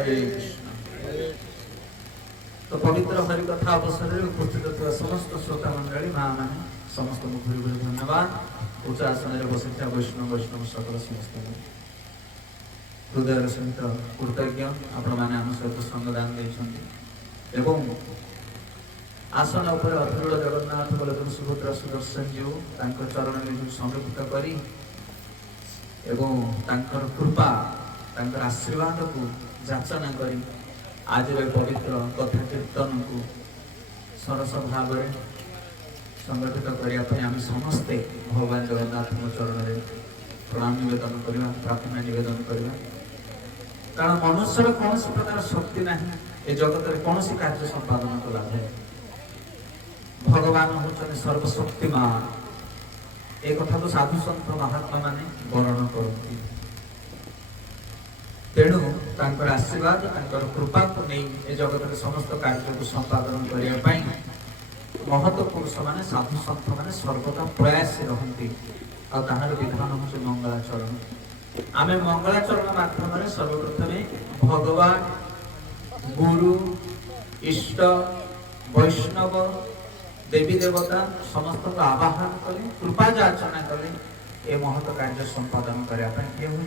हरे कृष्ण। तो पवित्र हरि कथा अवसर में उपस्थित थी समस्त श्रोता मंडली माँ मैंने समस्त भूरी भूरी धन्यवाद। उच्च आसन में बसी वैष्णव वैष्णव सकल समस्त हृदय सहित कृतज्ञ आपण मैंने आम सहित संगदान देते। आसन उपर अधूर जगन्नाथ बलदेव सुभद्रा सुदर्शन जीव चरण में जो समर्पित करी एवं तांकर कृपा तांकर आशीर्वाद को जाचना करी आज पवित्र कथा कीर्तन को सरस भाव संगठित करने आम समस्ते भगवान जगन्नाथ चरण में प्रणाम निवेदन करवा प्रार्थना निवेदन करवा। कारण मनुष्यर कौन प्रकार शक्ति ना ए जगत में कौन कार्य संपादन कला भगवान होचने सर्वशक्तिमान। एक कथा तो साधु संत महात्मा माने वर्ण करती। तेणु तांकर आशीर्वाद तांकर कृपा को नहीं ए जगत में समस्त कार्य को संपादन करने पाई महत पुरुष माने साधु संत माने सर्वदा प्रयास रहती। और ताहार विधान होचे मंगलाचरण। आमे मंगलाचरण माध्यम सर्वप्रथम भगवान गुरु इष्ट वैष्णव देवी देवता समस्त को आवाहन कले कृपा याचना कले ए महत कार्य संपादन करने हूँ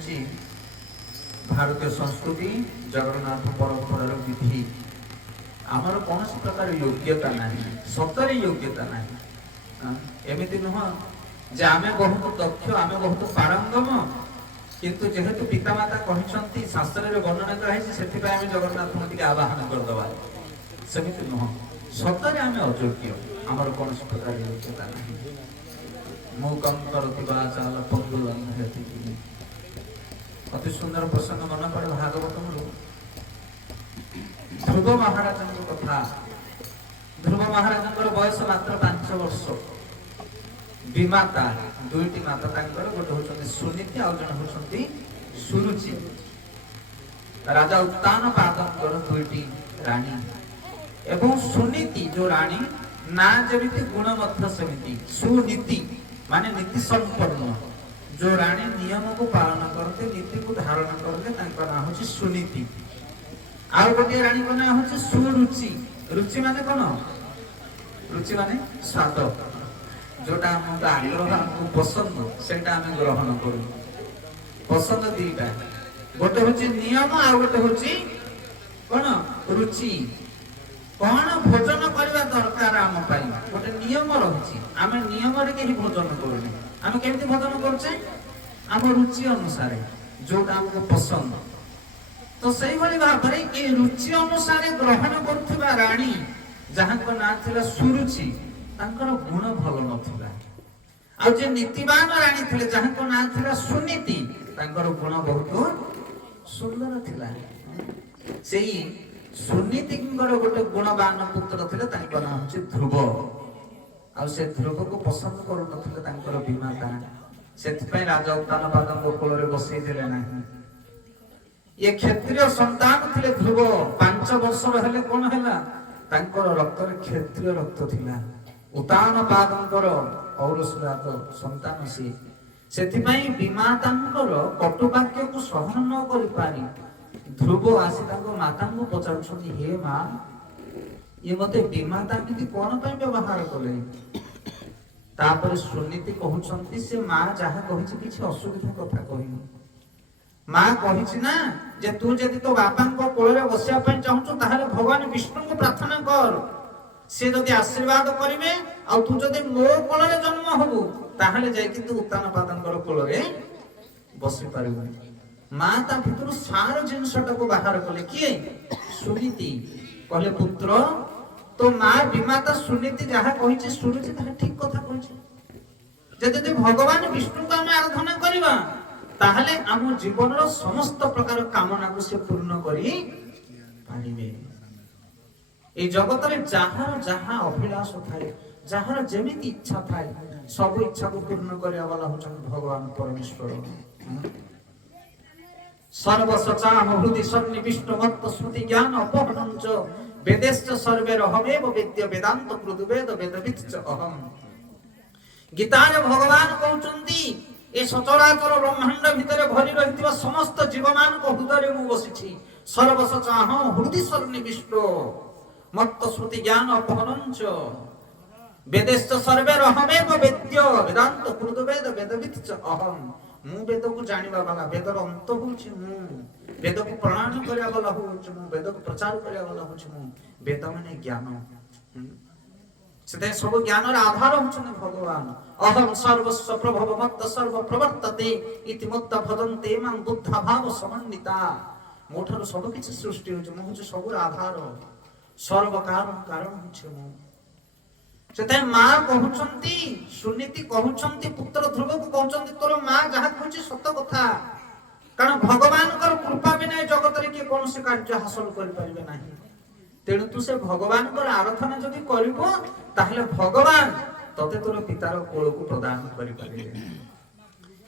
भारतीय संस्कृति जगन्नाथ परंपरार विधि। आमर कौन प्रकार योग्यता नहीं सतरे योग्यता नहीं एमती नुह जे आमे बहुत दक्ष आमे बहुत पारंगम किंतु जेहेतु पितामाता कहते शास्त्र में वर्णना कराई आम जगन्नाथ टी आवाहन करदे सेमती नुह सतरे आम अयोग्य आमर कौन प्रकार योग्यता नहीं। मूकं करोति वाचाल पंगुलं नयति। अति सुंदर प्रसंग मन पड़े भागवतम ध्रुव महाराज कथा। ध्रुव महाराज बयस मात्र 5 वर्ष। विमाता दुईटी माता गोटे होचंती सुनीति और जन होचंती सुरुचि। राजा उत्तान पादंकर दुईटी रानी एवं सुनीति जो रानी ना जमिति गुण मध्य समिति सुनीति माने नीति संपन्न जो रानी नियम को पालन करते नीति को धारण करते तांका नाम होची सुनीति। आउ गोटे रानी को नाम होची सुरुचि। रुचि माने कोन रुचि माने स्वाद जोटा हमको आग्रह हमको पसंद सेटा हमें ग्रहण करू। पसंद दीटा गोटे होची नियम आ गोटे होची कोन रुचि। कौन भोजन करवा दरकार आम पाई गोटे नियम रही आम नियम कहीं भोजन करूनी आम केमती भोजन करुचे आम रुचि अनुसार जोटा हमको पसंद। तो सही भाई भाव में रुचि अनुसार ग्रहण करुवा रानी जहाँ को ना थिला सुरुचि तांकर गुण भल नथिला। आ जे नीतिवान रानी थिले जहाँ को ना थिला सुनीति तांकर गुण बहुत सुंदर थिला। सेही सुनीति गोटे गुणवान पुत्र थिले तांकर नाम होची ध्रुव। आ से ध्रुव को पसंद करू नथिले तांकर विमाता सेथिपई राजा उत्तान पादंग कोल रे बसई देले नाही। ये क्षत्रिय संतान थिले ध्रुव 5 वर्ष रहले कोन हैला तांकर रक्त रे क्षत्रिय रक्त थिला। उत्तान पादंकर औरसरात संतान से सेथिपई विमातांकर कटुवाक्य को सहन न करि पारी ध्रुव आसी माता को पचार हे माँ ये मते विमाता नीति कौन पर व्यवहार कले। तापर सुनीति कहउछंती से माँ जहाँ कहिछि किछि असुविधा कथा कहिनु। माँ कहिछि ना जे तू जदि तो बापा को कोल रे बसिया पय चाहछु ताहाले भगवान विष्णु को प्रार्थना कर से जदि आशीर्वाद करिवे आ तू जदि मो कोल रे जन्म होबु ताहाले जाय कि तू उत्तान पादंकर कोल रे बसि पारिबु। माँ ता भितर सार जिनसटा को बाहर कले किए सुनीति कहले पुत्र तो माँ विमाता सुनीति जहाँ कहिछि सुरुचि ता ठीक कथा कहिछि। जदि भगवान विष्णु को आमे आराधना करिबा ताहले आम जीवन रो समस्त प्रकार कामना को से पूर्ण करी पारिबे। ए जगत रे जहाँ जहाँ अभिलाष थाए जहाँ जेमिति इच्छा थाए सब इच्छा को पूर्ण करिया वाला होचन भगवान परमेश्वर। सर्वसचाम हृदि सन्निविष्ट मत्त श्रुति ज्ञान अपहरंच वेदेश्च सर्वे रहमेव वेद्य वेदांत कृतवेद वेदविच्च अहम। गीतारे भगवान कहउचंती ए सचराचर ब्रह्मांड भितर भरी रहितबा समस्त जीवमान को हृदय मु बसिछि सर्वस चाह हृदि सन्निविष्ट मत्त श्रुति ज्ञान अपहरंच वेदेश्च सर्वैरहमेव वेद्य वेदांत कृत वेद वेदवित् च अहम मु वेद को जानिबा वाला वेदर अंत होछि मु वेद को प्रणाम करिया वाला होछि मु वेद को प्रचार करिया वाला होछि मु वेद माने ज्ञान सेते सब ज्ञानर आधार होछन भगवान अहम सर्वस्व प्रभव मत्त सर्व प्रवर्तते इति मत्त भदन्ते मां बुद्धा भाव समन्विता मोठर सब किछ सृष्टि होछ मु होछ सबर आधार सर्व कारण होछ मु सेते मां कहउछंती सुनीति कहउछंती पुत्र ध्रुव को कहउछंती तोर मां जहा कहउछि सत्य कथा कारण भगवान कर कृपा बिना जगत रे के कोन से कार्य हासिल कर परिबे नाही तेणु तू से भगवान को आराधना जदि करिबो ताहले भगवान तते तोर पितार कोळ को प्रदान करि परिबे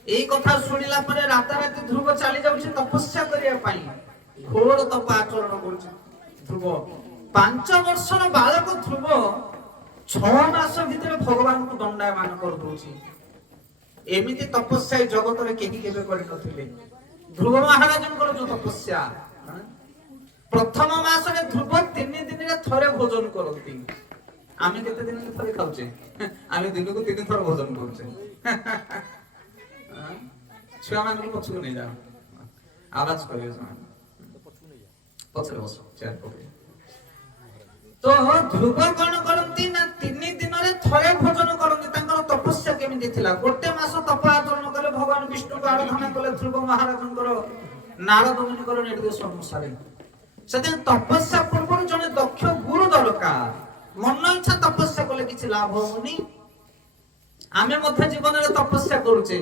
एई कथा सुनिला परे राताराती ध्रुव चली जाउछि तपस्या करिया पई घोर तप आचरण करछि ध्रुव 5 वर्षर बालक ध्रुव 6 मास भीतर भगवान को दंडायमान कर दोछि एमिति तपस्या जगत रे केहि केबे करि नथिले ध्रुव महाराजंकर जो तपस्या प्रथम मास रे ध्रुव 3 दिन रे थरे भोजन करती आमे केते दिन रे थरे खाउचे आमे दिन को 3 थर भोजन करछे छुआ मान को पछु नै जा आवाज करियो पछरे बस चेयर पर तो ध्रुव कोन करंती ना 3 दिन रे थरे भोजन करंती तांकर तपस्या केमिति थिला गोटे मास तप आचरण कले भगवान विष्णु को आराधना कले ध्रुव महाराजंकर नारद मुनिकर निर्देश अनुसार सते तपस्या पूर्व जने दक्ष गुरु दरकार मन इच्छा तपस्या कले किछि लाभ होनी आमे मध्य जीवन रे तपस्या करूचे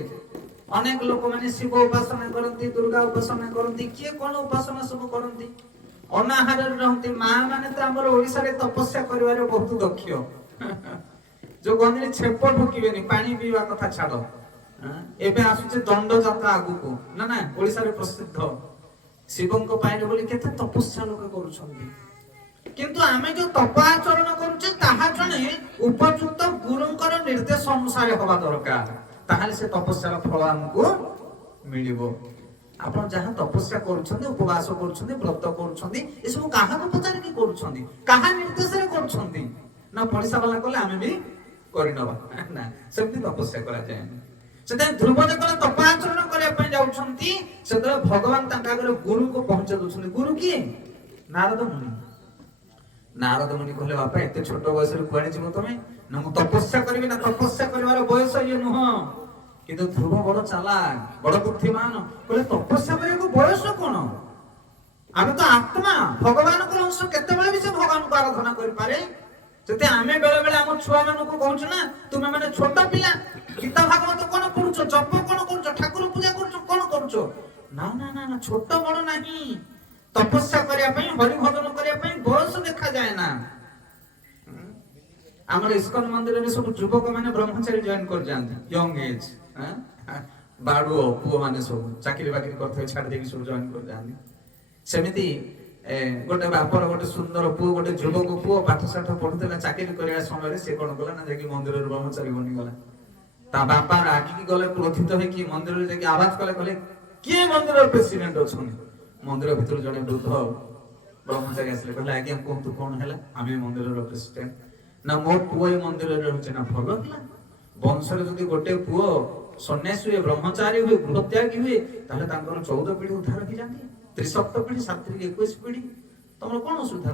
अनेक लोक माने शिव उपासना करंती दुर्गा उपासना करंती किए कोन उपासना सब करंती अनाहार रहंती मां माने त हमर ओडिसा रे तपस्या करिवारे बहुत दक्ष जो गंदले छेप ढुकिबेनी पानी पीवा कथा छाडो एबे आसुचे दंड जात्रा आगु को ना ना ओडिसा रे प्रसिद्ध शिवंक पाइने बोली केते तपस्या लोक करूछंती किंतु आमे जो तप आचरण करूचे ताहा जने उपयुक्त गुरुंकर निर्देश अनुसार होबा दरकार ताहाले से तपस्यार फल हमको मिलिबो आपण जहा तपस्या करूछंती उपवास करूछंती व्रत करूछंती ए सब काहा को पचार की करूछंती काहा निर्देश रे करूछंती ना पड़िसा वाला कोले आमे भी करिनबा ना सेमति तपस्या करा जाय सेते ध्रुव जेतले तप आचरण करिया पय जाउछंती सेतले भगवान तांका घर गुरु को पहुंचे दोछंती गुरु की नारद मुनि कहले बापा एते छोट बयस रे कुआडे जीव तमे न मु तपस्या करबी ना तपस्या करिवार बयस ये नुह किंतु ध्रुव बड़ चालाक बड़ बुद्धिमान कहले तपस्या करे को बयस कोन आमे तो आत्मा भगवान को अंश केते बेले भी से भगवान को आराधना करि पारे जते आमे बेले बेले हम छुआ मान को कहउछ ना तुमे माने छोटा पिला गीता भागवत कोन पढुछ जप कोन करूछ ठाकुर पूजा करूछ कोन करूछ ना ना ना ना छोटा बड़ नाही तपस्या करिया पई हरि भजन करिया पई बयस देखा जाय ना हमर इस्कन मंदिर रे सब युवक माने ब्रह्मचारी जॉइन कर जानते यंग एज बाडू पुओ माने सब चाकरी बाकरी करथे छाड़ देकी सब जॉइन कर जानते सेमिति गोटे बापर गोटे सुंदर पुओ गोटे युवक पुओ पाठशाठ पढुतेला चाकरी करिया समय से कोन गला ना जेकी मंदिर रे ब्रह्मचारी बनि गला ता बापा रागी की गले क्रोधित हे कि मंदिर रे जेकी आवाज कले के मंदिर रे प्रेसिडेंट अछन मंदिर भीतर जने वृद्ध ब्रह्मचारी आसले कहले आज्ञा कोन तू कोन हला आमे मंदिर रे प्रेसिडेंट ना मो पुओ ए मंदिर रे रहचे ना भलो हला वंश रे जदी गोटे पुओ सन्यासी हुए ब्रह्मचारी हुए गृहत्यागी हुए ताले तांकर 14 पीढ़ी उद्धार की जाती 73 पीढ़ी सात्विक 21 पीढ़ी तमरो कोन असुविधा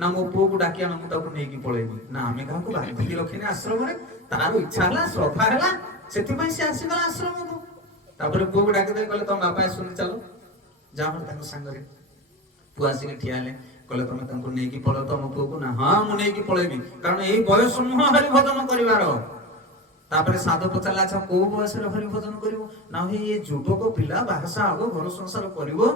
ना मो पुओ को डाकिया ना मु ताको नेकी पळेबी ना आमे का को बांधी रखिने आश्रम रे तार इच्छा हला श्रद्धा हला सेति पई से आसी गला आश्रम को तापर पुओ को डाके दे कहले तुम बापा सुनि चलो जा हम ताको संग रे पुओ आसी के ठियाले कहले तुम ताको नेकी पळो तो मो पुओ को ना हां मु नेकी पळेबी कारण एई बयस समूह हरि भजन करिवारो तापर साधु पचाला अच्छा को बयस रे हरि भजन करिवो ना हे ये युवक पिला बाहसा आगो घर संसार करिवो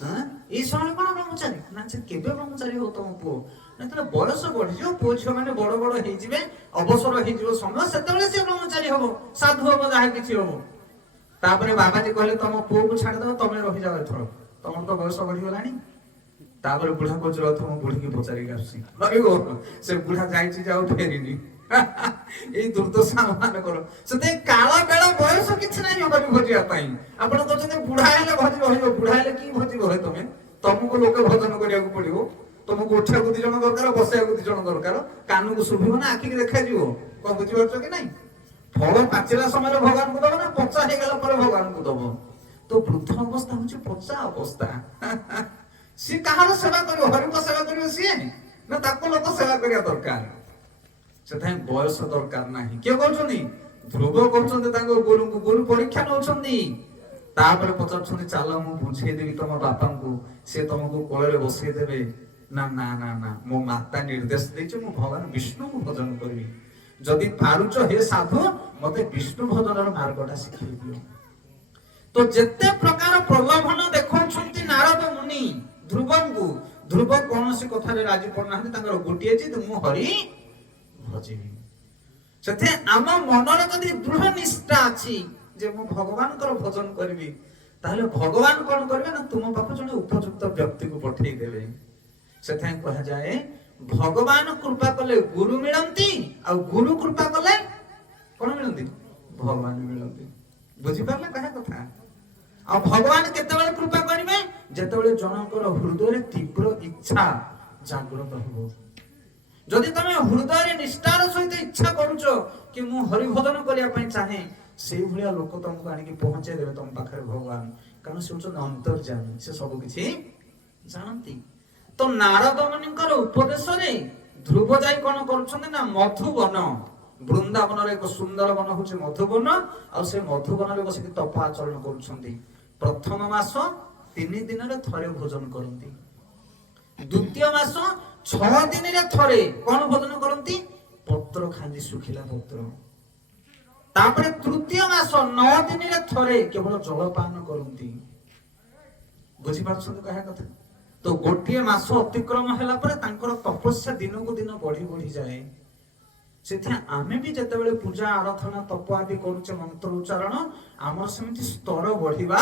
हां ए समय कोन ब्रह्मचारी ना छ केबे ब्रह्मचारी हो तुम पुओ ना तले बयस बढ़ि जो पुओ छ माने बड़ बड़ हे जिवे अवसर हे जिवो समय सेतेबेले से ब्रह्मचारी होबो साधु होबो जाहे किछि होबो तापर बाबा जी कहले तुम पुओ को छाड़ दो तमे रहि जाओ एथरो तुम तो बयस बढ़ि गलानी तापर बुढ़ा को जरो तुम बुढ़ी की पचारी गासी अरे गो से बुढ़ा जाईची जाओ फेरिनी ए दुर्दशा मान करो सते काला बेला बयस किछ नाही होबा भजिया पई आपण कहते बुढ़ा हेले भजी होइबो बुढ़ा हेले की भजी होय तमे तुमको लोक भजन करिया पड़ो तुमको उठा दी जन दरकार बसैया दी जन दरकार कान को शुभ ना आखिक देखा कौन बुझीपार कि नहीं फल पाचिला समय भगवान को दब ना पचा हो गला भगवान को दब तो वृद्ध अवस्था हूँ पचा अवस्था सी कहार सेवा कर हरि को सेवा कर सी ना ताको लोक सेवा करिया दरकार से बयस दरकार ना किए कहते ध्रुव कहते गुरु को गुरु परीक्षा नौकरी तापर पचार चल मु बुझेदेवी तुम बापा को सी तुमको कोल बसईदेवे ना ना ना ना मो माता निर्देश देचे मु भगवान विष्णु को भजन करी जदि पारुच हे साधु मते विष्णु भजन मार्गटा शिखाई दियो तो जेते प्रकार प्रलोभन देखौछंती नारद मुनि ध्रुवन को ध्रुव कौन सी कथा राजी पड़ना गोटे जे मु हरि भजिबी से आम मनर जदि दृढ़ निष्ठा अच्छी जे मु भगवान भजन करी ताहले भगवान कौन करेंगे ना तुम पाख जन उपयुक्त व्यक्ति को पठे देवे से कह जाए भगवान कृपा कले गुरु मिलती आ गुरु कृपा कले कौन मिलती भगवान मिलती बुझीपारे कह कथा आ भगवान केतेबेले कृपा करेंगे जेतेबेले जनकर हृदय तीव्र इच्छा जागृत हो जदि तुम हृदय निष्ठार सहित इच्छा करुच कि मु हरि भजन करने चाहे से भाया लोक तुमको आनिक पहुंचे देवे तुम पाखे भगवान कारण से हूँ अंतर्जामी से सब किसी जानती तो नारद मान उपदेश ध्रुव जाई कौन कर मधुवन वृंदावन एक सुंदर वन हूँ मधुवन आ मधुवन बस तप आचरण कर प्रथम मास 3 दिन थरे भोजन करती द्वितीय मास 6 दिन थरे कौन भोजन करती पत्र खाली सुखिला पत्र तापरे तृतीय मास 9 दिन थरे केवल जलपान करती बुझीपार कह कथा तो गोटे मास अतिक्रम है तपस्या दिन को दिन बढ़ी बढ़ी जाए से आमे भी जिते पूजा आराधना तप आदि करुचे मंत्र उच्चारण आमर सेमती स्तर बढ़िबा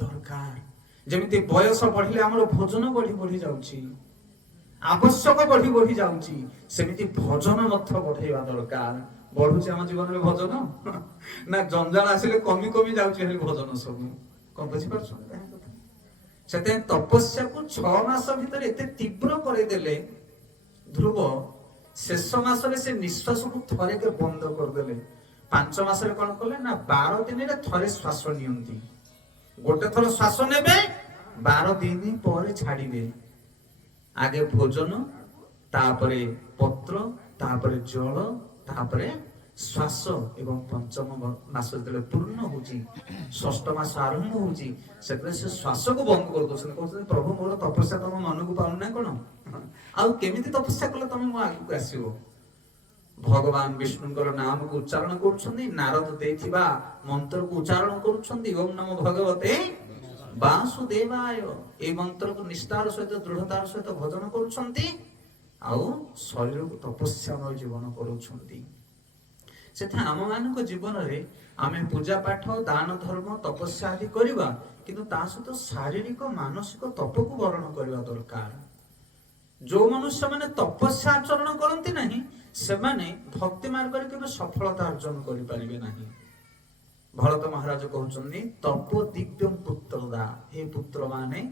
दरकार जमिति बयस बढ़िले आमर भोजन बढ़ी बढ़ी जाउची आवश्यक बढ़ी बढ़ी जाउची सेमिति भजन मध्य बढ़ाइबा दरकार बढ़ुचे आम जीवन में भजन ना जंजाल आसिले कमी कमी जाउची हेली भजन सब कौन बुझी पारछन से तपस्या को 6 मास भीतर एते तीव्र करे देले ध्रुव शेष मासरे से निश्वास को थरे के बंद कर देले 5 मासरे कौन कले ना 12 दिन रे थरे श्वास नियंती गोटे थर श्वास नेबे 12 दिन पर छाड़ीबे आगे भोजन तापरे पत्र तापरे जल तापरे श्वास एवं पंचम मास जो पूर्ण होची 6ठ मास आरंभ होची से श्वास को बंद कर दो प्रभु मोर तपस्या तुम मन को पाऊँ ना कौन आउ केमिति तपस्या कले तुम मो आगु आसीबो भगवान विष्णुଙ୍କର नाम को उच्चारण करूछन्ती नारद देथिबा मंत्र को उच्चारण करूछन्ती ओम नमो भगवते वासुदेवाय ए मंत्र को निष्ठार सहित दृढ़तार सहित भजन करूछन्ती आउ शरीर को तपस्यामय जीवन करूछन्ती से आम मान जीवन रे आमे पूजा पाठ दान धर्म तपस्या आदि करवा किंतु ता सहित शारीरिक मानसिक तप को वर्ण करवा दरकार जो मनुष्य माने तपस्या आचरण करती नहीं से माने भक्ति मार्ग रे केबे सफलता अर्जन करि परिबे नहीं भरत महाराज कहउछन्नी तप दिव्यम पुत्रदा हे पुत्र माने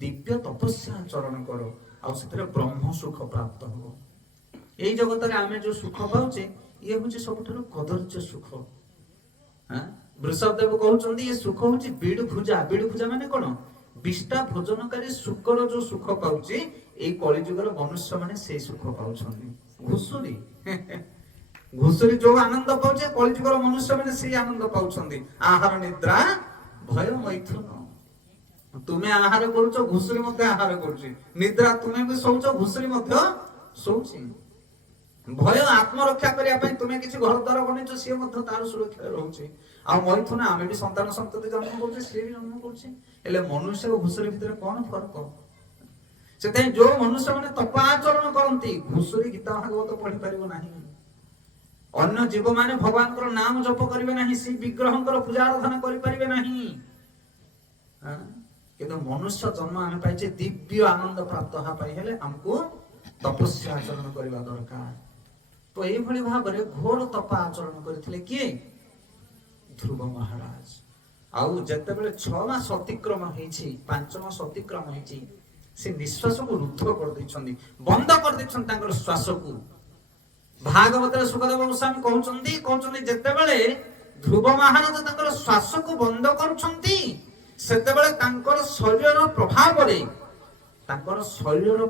दिव्य तपस्या आचरण करो आ सेतरे ब्रह्म सुख प्राप्त हो एई जगत रे आमे जो सुख पाउचे ये हूँ सबुठार कदर्य सुख वृषभदेव कहते ये सुख हूँ बीड़ भुजा माने कौन विष्टा भोजनकारी सुकर जो सुख पाउचे ये कलिजुगर मनुष्य माने से सुख पाउछन्ति घुसुरी घुसुरी जो आनंद पाउचे कलिजुगर मनुष्य माने से आनंद पाउछन्ति आहार निद्रा भय मैथुन तुमे आहार करूछ घुसुरी मते आहार करूछि निद्रा तुमे भी सोउछ घुसुरी मते सोउछि भय आत्मरक्षा करने तुम्हें किसी घर द्वार बनईच सी तार सुरक्षा रोचे आ मैथुन आम भी संतान संतति जन्म कर सी भी जन्म कर मनुष्य और घुसुरी भितर कौन फर्क से जो मनुष्य मैंने तप आचरण करती घुसुरी गीता भागवत पढ़ी पार ना अन्य जीव मैंने भगवान नाम जप करेंगे ना सी विग्रह पूजा आराधना करें ना कि मनुष्य जन्म आम पाइचे दिव्य आनंद प्राप्त होगा हमको तपस्या आचरण करने दरकार तो ये भाव में घोर तप आचरण करते किए ध्रुव महाराज ଆଉ ଯେତେବେଳେ 6 ମାସ ଅତିକ୍ରମ ହେଇଛି, 5 ମାସ ଅତିକ୍ରମ ହେଇଛି, ସେ ନିଶ୍ୱାସକୁ ରୁଦ୍ଧ କରିଦେଇଛନ୍ତି, ବନ୍ଦ କରିଦେଇଛନ୍ତି ତାଙ୍କର ଶ୍ୱାସକୁ। ଭାଗବତରେ ସୁଖଦେବ ଗୋସ୍ୱାମୀ କହୁଛନ୍ତି ଯେତେବେଳେ ଧ୍ରୁବ ମହାରାଜ ତାଙ୍କର ଶ୍ୱାସକୁ ବନ୍ଦ କରୁଛନ୍ତି, ସେତେବେଳେ ତାଙ୍କର ଶରୀରର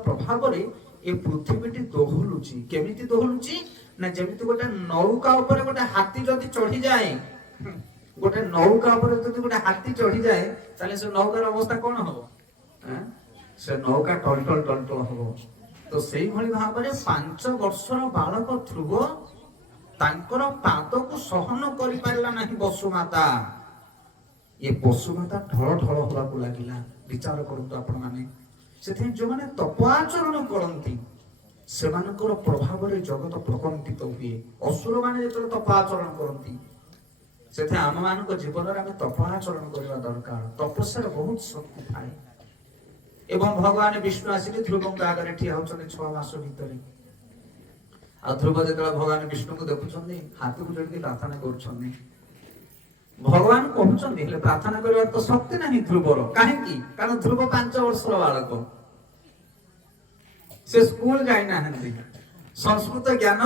ପ୍ରଭାବରେ ଏ ପୃଥିବୀଟି ଦୋହଲୁଛି। କେମିତି ଦୋହଲୁଛି ନା ଯେମିତି ଗୋଟେ ନୌକା ଉପରେ ଗୋଟେ ହାତୀ ଯଦି ଚଢିଯାଏ, ଗୋଟେ ନୌକା ଉପରେ ଯଦି ଗୋଟେ ହାତୀ ଚଢିଯାଏ, ତାହେଲେ ସେ ନୌକାର ଅବସ୍ଥା କଣ ହବ? ସେ ନୌକା ଟଳଟଳ ହବ। ତ ସେଇଭଳି ଭାବରେ 5 ବର୍ଷର ବାଳକ ଧ୍ରୁବ ତାଙ୍କର ପାଦକୁ ସହନ କରିପାରିଲା ନାହିଁ ବସୁମାତା। ଏ ବସୁମାତା ଢଳ ଢଳ ହବାକୁ ଲାଗିଲା। ବିଚାର କରନ୍ତୁ ଆପଣ ମାନେ, ସେଥିପାଇଁ ଯୋଉମାନେ ତପ ଆଚରଣ କରନ୍ତି ସେମାନଙ୍କର ପ୍ରଭାବରେ ଜଗତ ପ୍ରକମ୍ପିତ ହୁଏ। ଅସୁର ମାନେ ଯେତେବେଳେ ତପ ଆଚରଣ କରନ୍ତି, ସେଥିପାଇଁ ଆମ ମାନଙ୍କ ଜୀବନରେ ଆମେ ତପ ଆଚରଣ କରିବା ଦରକାର। ତପସ୍ୟାର ବହୁତ ଶକ୍ତି ଥାଏ। ଏବଂ ଭଗବାନ ବିଷ୍ଣୁ ଆସିକି ଧ୍ରୁବଙ୍କ ଆଗରେ ଠିଆ ହଉଛନ୍ତି 6 ମାସ ଭିତରେ। ଆଉ ଧ୍ରୁବ ଯେତେବେଳେ ଭଗବାନ ବିଷ୍ଣୁଙ୍କୁ ଦେଖୁଛନ୍ତି, ହାତକୁ ଯୋଡ଼ିକି ପ୍ରାର୍ଥନା କରୁଛନ୍ତି। ଭଗବାନ କହୁଛନ୍ତି, ହେଲେ ପ୍ରାର୍ଥନା କରିବାର ତ ଶକ୍ତି ନାହିଁ ଧ୍ରୁବର। କାହିଁକି? କାରଣ ଧ୍ରୁବ 5 ବର୍ଷର ବାଳକ, ସେ ସ୍କୁଲ ଯାଇନାହାନ୍ତି, ସଂସ୍କୃତ ଜ୍ଞାନ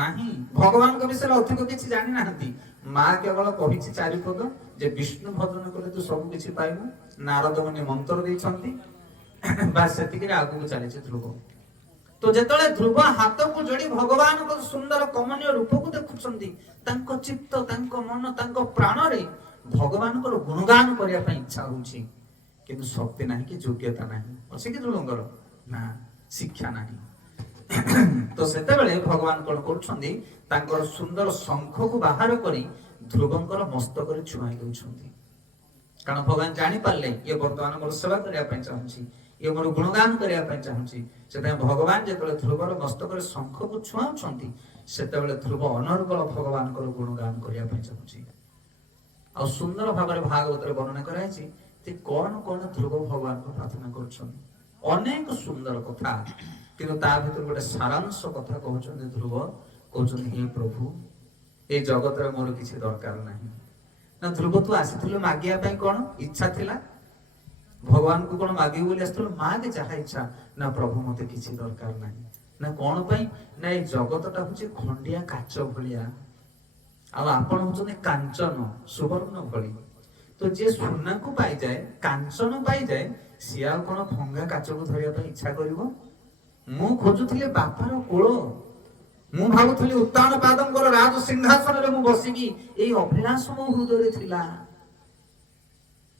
ନାହିଁ, ଭଗବାନଙ୍କ ବିଷୟରେ ଅଧିକ କିଛି ଜାଣି ନାହାନ୍ତି। ମା କେବଳ କହିଛି 4 ପଦ, ଯେ ବିଷ୍ଣୁ ଭଜନ କଲେ ତୁ ସବୁ କିଛି ପାଇବୁ। ନାରଦ ମୁନି ମନ୍ତ୍ର ଦେଇଛନ୍ତି, ବାସ୍ ସେତିକିରେ ଆଗକୁ ଚାଲିଛି ଧ୍ରୁବ। ତ ଯେତେବେଳେ ଧ୍ରୁବ ହାତକୁ ଯୋଡ଼ି ଭଗବାନଙ୍କ ସୁନ୍ଦର କମନୀୟ ରୂପକୁ ଦେଖୁଛନ୍ତି, ତାଙ୍କ ଚିତ୍ତ, ତାଙ୍କ ମନ, ତାଙ୍କ ପ୍ରାଣରେ ଭଗବାନଙ୍କର ଗୁଣଗାନ କରିବା ପାଇଁ ଇଚ୍ଛା ହଉଛି, କିନ୍ତୁ ଶକ୍ତି ନାହିଁ କି ଯୋଗ୍ୟତା ନାହିଁ। ଅଛି କି ଧ୍ରୁବଙ୍କର? ନା, ଶିକ୍ଷା ନାହିଁ। ତ ସେତେବେଳେ ଭଗବାନ କଣ କରୁଛନ୍ତି, ତାଙ୍କର ସୁନ୍ଦର ଶଙ୍ଖକୁ ବାହାର କରି ଧ୍ରୁବଙ୍କର ମସ୍ତକରେ ଛୁଆଇ ଦଉଛନ୍ତି। କାରଣ ଭଗବାନ ଜାଣିପାରିଲେ ଇଏ ବର୍ତ୍ତମାନ ମୋର ସେବା କରିବା ପାଇଁ ଚାହୁଁଛି, ଇଏ ମୋର ଗୁଣଗାନ କରିବା ପାଇଁ ଚାହୁଁଛି। ସେଥିପାଇଁ ଭଗବାନ ଯେତେବେଳେ ଧ୍ରୁବର ମସ୍ତକରେ ଶଙ୍ଖକୁ ଛୁଆଉଛନ୍ତି, ସେତେବେଳେ ଧ୍ରୁବ ଅନର୍ଗଳ ଭଗବାନଙ୍କର ଗୁଣଗାନ କରିବା ପାଇଁ ଚାହୁଁଛି। ଆଉ ସୁନ୍ଦର ଭାବରେ ଭାଗବତରେ ବର୍ଣ୍ଣନା କରାଯାଇଛି ଯେ କଣ କଣ ଧ୍ରୁବ ଭଗବାନଙ୍କୁ ପ୍ରାର୍ଥନା କରୁଛନ୍ତି। ଅନେକ ସୁନ୍ଦର କଥା, କିନ୍ତୁ ତା ଭିତରୁ ଗୋଟେ ସାରାଂଶ କଥା କହୁଛନ୍ତି ଧ୍ରୁବ। କହୁଛନ୍ତି, ହେ ପ୍ରଭୁ, ଏ ଜଗତରେ ମୋର କିଛି ଦରକାର ନାହିଁ। ନା ଧ୍ରୁବ, ତୁ ଆସିଥିଲୁ ମାଗିବା ପାଇଁ, କଣ ଇଚ୍ଛା ଥିଲା? ଭଗବାନଙ୍କୁ କଣ ମାଗିବୁ ବୋଲି ଆସିଥିଲୁ? ମାଗେ ଯାହା ଇଚ୍ଛା। ନା ପ୍ରଭୁ, ମତେ କିଛି ଦରକାର ନାହିଁ। ନା କଣ ପାଇଁ? ନା ଏ ଜଗତଟା ହଉଛି ଖଣ୍ଡିଆ କାଚ ଭଳିଆ, ଆଉ ଆପଣ ହଉଛନ୍ତି କାଞ୍ଚନ ସୁବର୍ଣ୍ଣ ଭଳି। ତ ଯିଏ ସୁନାକୁ ପାଇଯାଏ, କାଞ୍ଚନ ପାଇଯାଏ, ସିଏ ଆଉ କଣ ଭଙ୍ଗା କାଚକୁ ଧରିବା ପାଇଁ ଇଚ୍ଛା କରିବ? ମୁଁ ଖୋଜୁଥିଲି ବାପାର କୋଳ, ମୁଁ ଭାବୁଥିଲି ଉତ୍ତାନ ପାଦଙ୍କର ରାଜ ସିଂହାସନରେ ମୁଁ ବସିବି, ଏଇ ଅଭିଳାଷ ମୋ ହୃଦୟରେ ଥିଲା।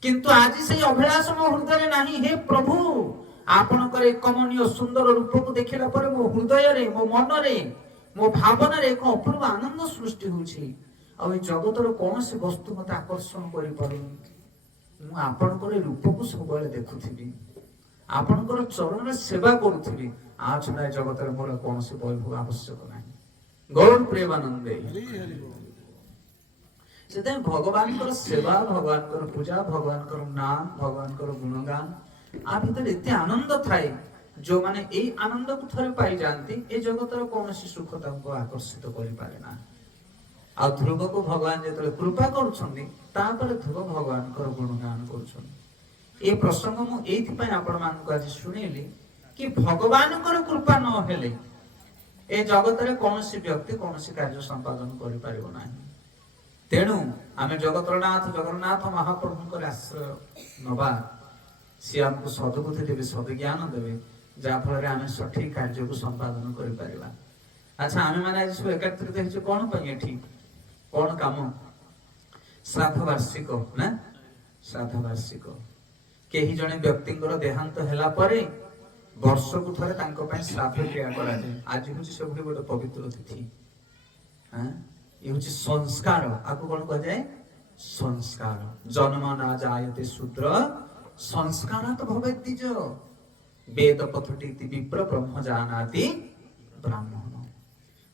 କିନ୍ତୁ ଆଜି ସେଇ ଅଭିଳାଷ ମୋ ହୃଦୟରେ ନାହିଁ। ହେ ପ୍ରଭୁ, ଆପଣଙ୍କର ଏ କମନୀୟ ସୁନ୍ଦର ରୂପକୁ ଦେଖିଲା ପରେ ମୋ ହୃଦୟରେ, ମୋ ମନରେ, ମୋ ଭାବନାରେ ଏକ ଅପୂର୍ବ ଆନନ୍ଦ ସୃଷ୍ଟି ହଉଛି। ଆଉ ଏ ଜଗତର କୌଣସି ବସ୍ତୁ ମତେ ଆକର୍ଷଣ କରିପାରୁନି। ମୁଁ ଆପଣଙ୍କର ଏ ରୂପକୁ ସବୁବେଳେ ଦେଖୁଥିବି, ଆପଣଙ୍କର ଚରଣରେ ସେବା କରୁଥିବି। ଆ ଛଡା ଏ ଜଗତରେ ମୋର କୌଣସି ବୈଭବ ଆବଶ୍ୟକ ନାହିଁ। ଗୌର ପ୍ରେମାନନ୍ଦେ। ସେଥିପାଇଁ ଭଗବାନଙ୍କର ସେବା, ଭଗବାନଙ୍କର ପୂଜା, ଭଗବାନଙ୍କର ନାମ, ଭଗବାନଙ୍କର ଗୁଣଗାନ, ଆ ଭିତରେ ଏତେ ଆନନ୍ଦ ଥାଏ। ଯୋଉମାନେ ଏଇ ଆନନ୍ଦକୁ ଥରେ ପାଇଯାଆନ୍ତି, ଏ ଜଗତର କୌଣସି ସୁଖ ତାଙ୍କୁ ଆକର୍ଷିତ କରିପାରେ ନା। ଆଉ ଧ୍ରୁବକୁ ଭଗବାନ ଯେତେବେଳେ କୃପା କରୁଛନ୍ତି, ତାପରେ ଧ୍ରୁବ ଭଗବାନଙ୍କର ଗୁଣଗାନ କରୁଛନ୍ତି। ଏ ପ୍ରସଙ୍ଗ ମୁଁ ଏଇଥିପାଇଁ ଆପଣ ମାନଙ୍କୁ ଆଜି ଶୁଣେଇଲି କି ଭଗବାନଙ୍କର କୃପା ନ ହେଲେ ଏ ଜଗତରେ କୌଣସି ବ୍ୟକ୍ତି କୌଣସି କାର୍ଯ୍ୟ ସମ୍ପାଦନ କରିପାରିବ ନାହିଁ। ତେଣୁ ଆମେ ଜଗନ୍ନାଥ ମହାପ୍ରଭୁଙ୍କର ଆଶ୍ରୟ ନବା। ସିଏ ଆମକୁ ସଦ୍ବୁଦ୍ଧି ଦେବେ, ସଦ୍ଜ୍ଞାନ ଦେବେ, ଯାହା ଫଳରେ ଆମେ ସଠିକ କାର୍ଯ୍ୟକୁ ସମ୍ପାଦନ କରିପାରିବା। ଆଚ୍ଛା, ଆମେ ମାନେ ଆଜି ସବୁ ଏକତ୍ରିତ ହେଇଛୁ କଣ ପାଇଁ? ଏଠି କଣ କାମ? ଶ୍ରାଦ୍ଧ ବାର୍ଷିକ ନା? ଶ୍ରାଦ୍ଧ ବାର୍ଷିକ। କେହି ଜଣେ ବ୍ୟକ୍ତିଙ୍କର ଦେହାନ୍ତ ହେଲା ପରେ ବର୍ଷକୁ ଥରେ ତାଙ୍କ ପାଇଁ ଶ୍ରାଦ୍ଧ କ୍ରିୟା କରାଯାଏ। ଆଜି ହଉଛି ସେଭଳି ଗୋଟେ ପବିତ୍ର ତିଥି। ଇଏ ହଉଛି ସଂସ୍କାର। ଆକୁ କଣ କୁହାଯାଏ? ସଂସ୍କାର। ଜନ୍ମ ନା ଜାୟତେ ଶୂଦ୍ର ସଂସ୍କାରାତ୍ ଭବେତ୍ ଦ୍ୱିଜ। ବେଦ ପଥଟି ବିପ୍ର ବ୍ରହ୍ମ ଜାନାତି ବ୍ରାହ୍ମଣ।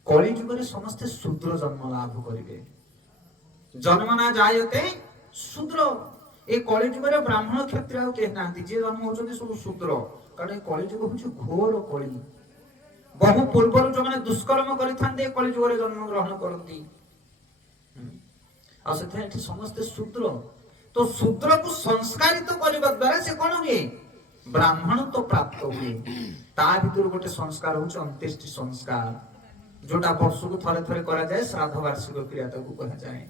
କଳି ଯୁଗରେ ସମସ୍ତେ ଶୂଦ୍ର ଜନ୍ମ ଲାଭ କରିବେ। ଜନ୍ମ ନା ଜାୟତେ ଶୂଦ୍ର। ଏ କଳି ଯୁଗରେ ବ୍ରାହ୍ମଣ କ୍ଷତ୍ରିୟ ଆଉ କେହି ନାହାନ୍ତି। ଯିଏ ଜନ୍ମ ହଉଛନ୍ତି ସବୁ ଶୂଦ୍ର। କାରଣ ଏ କଳି ଯୁଗ ହଉଛି ଘୋର କଳି। ବହୁ ପୂର୍ବରୁ ଯୋଉମାନେ ଦୁଷ୍କର୍ମ କରିଥାନ୍ତି, ଏ କଳି ଯୁଗରେ ଜନ୍ମ ଗ୍ରହଣ କରନ୍ତି। ଆଉ ସେଥିପାଇଁ ଏଠି ସମସ୍ତେ ଶୂଦ୍ର। तो शूद्र को संस्कारित करने द्वारा से कौन हुए ब्राह्मण तो प्राप्त हुए ता भीतर गोटे संस्कार होचे अंत्येष्टि संस्कार जोटा वर्ष को थरे थरे करा जाए श्राद्ध वार्षिक क्रिया ताकू कहा जाए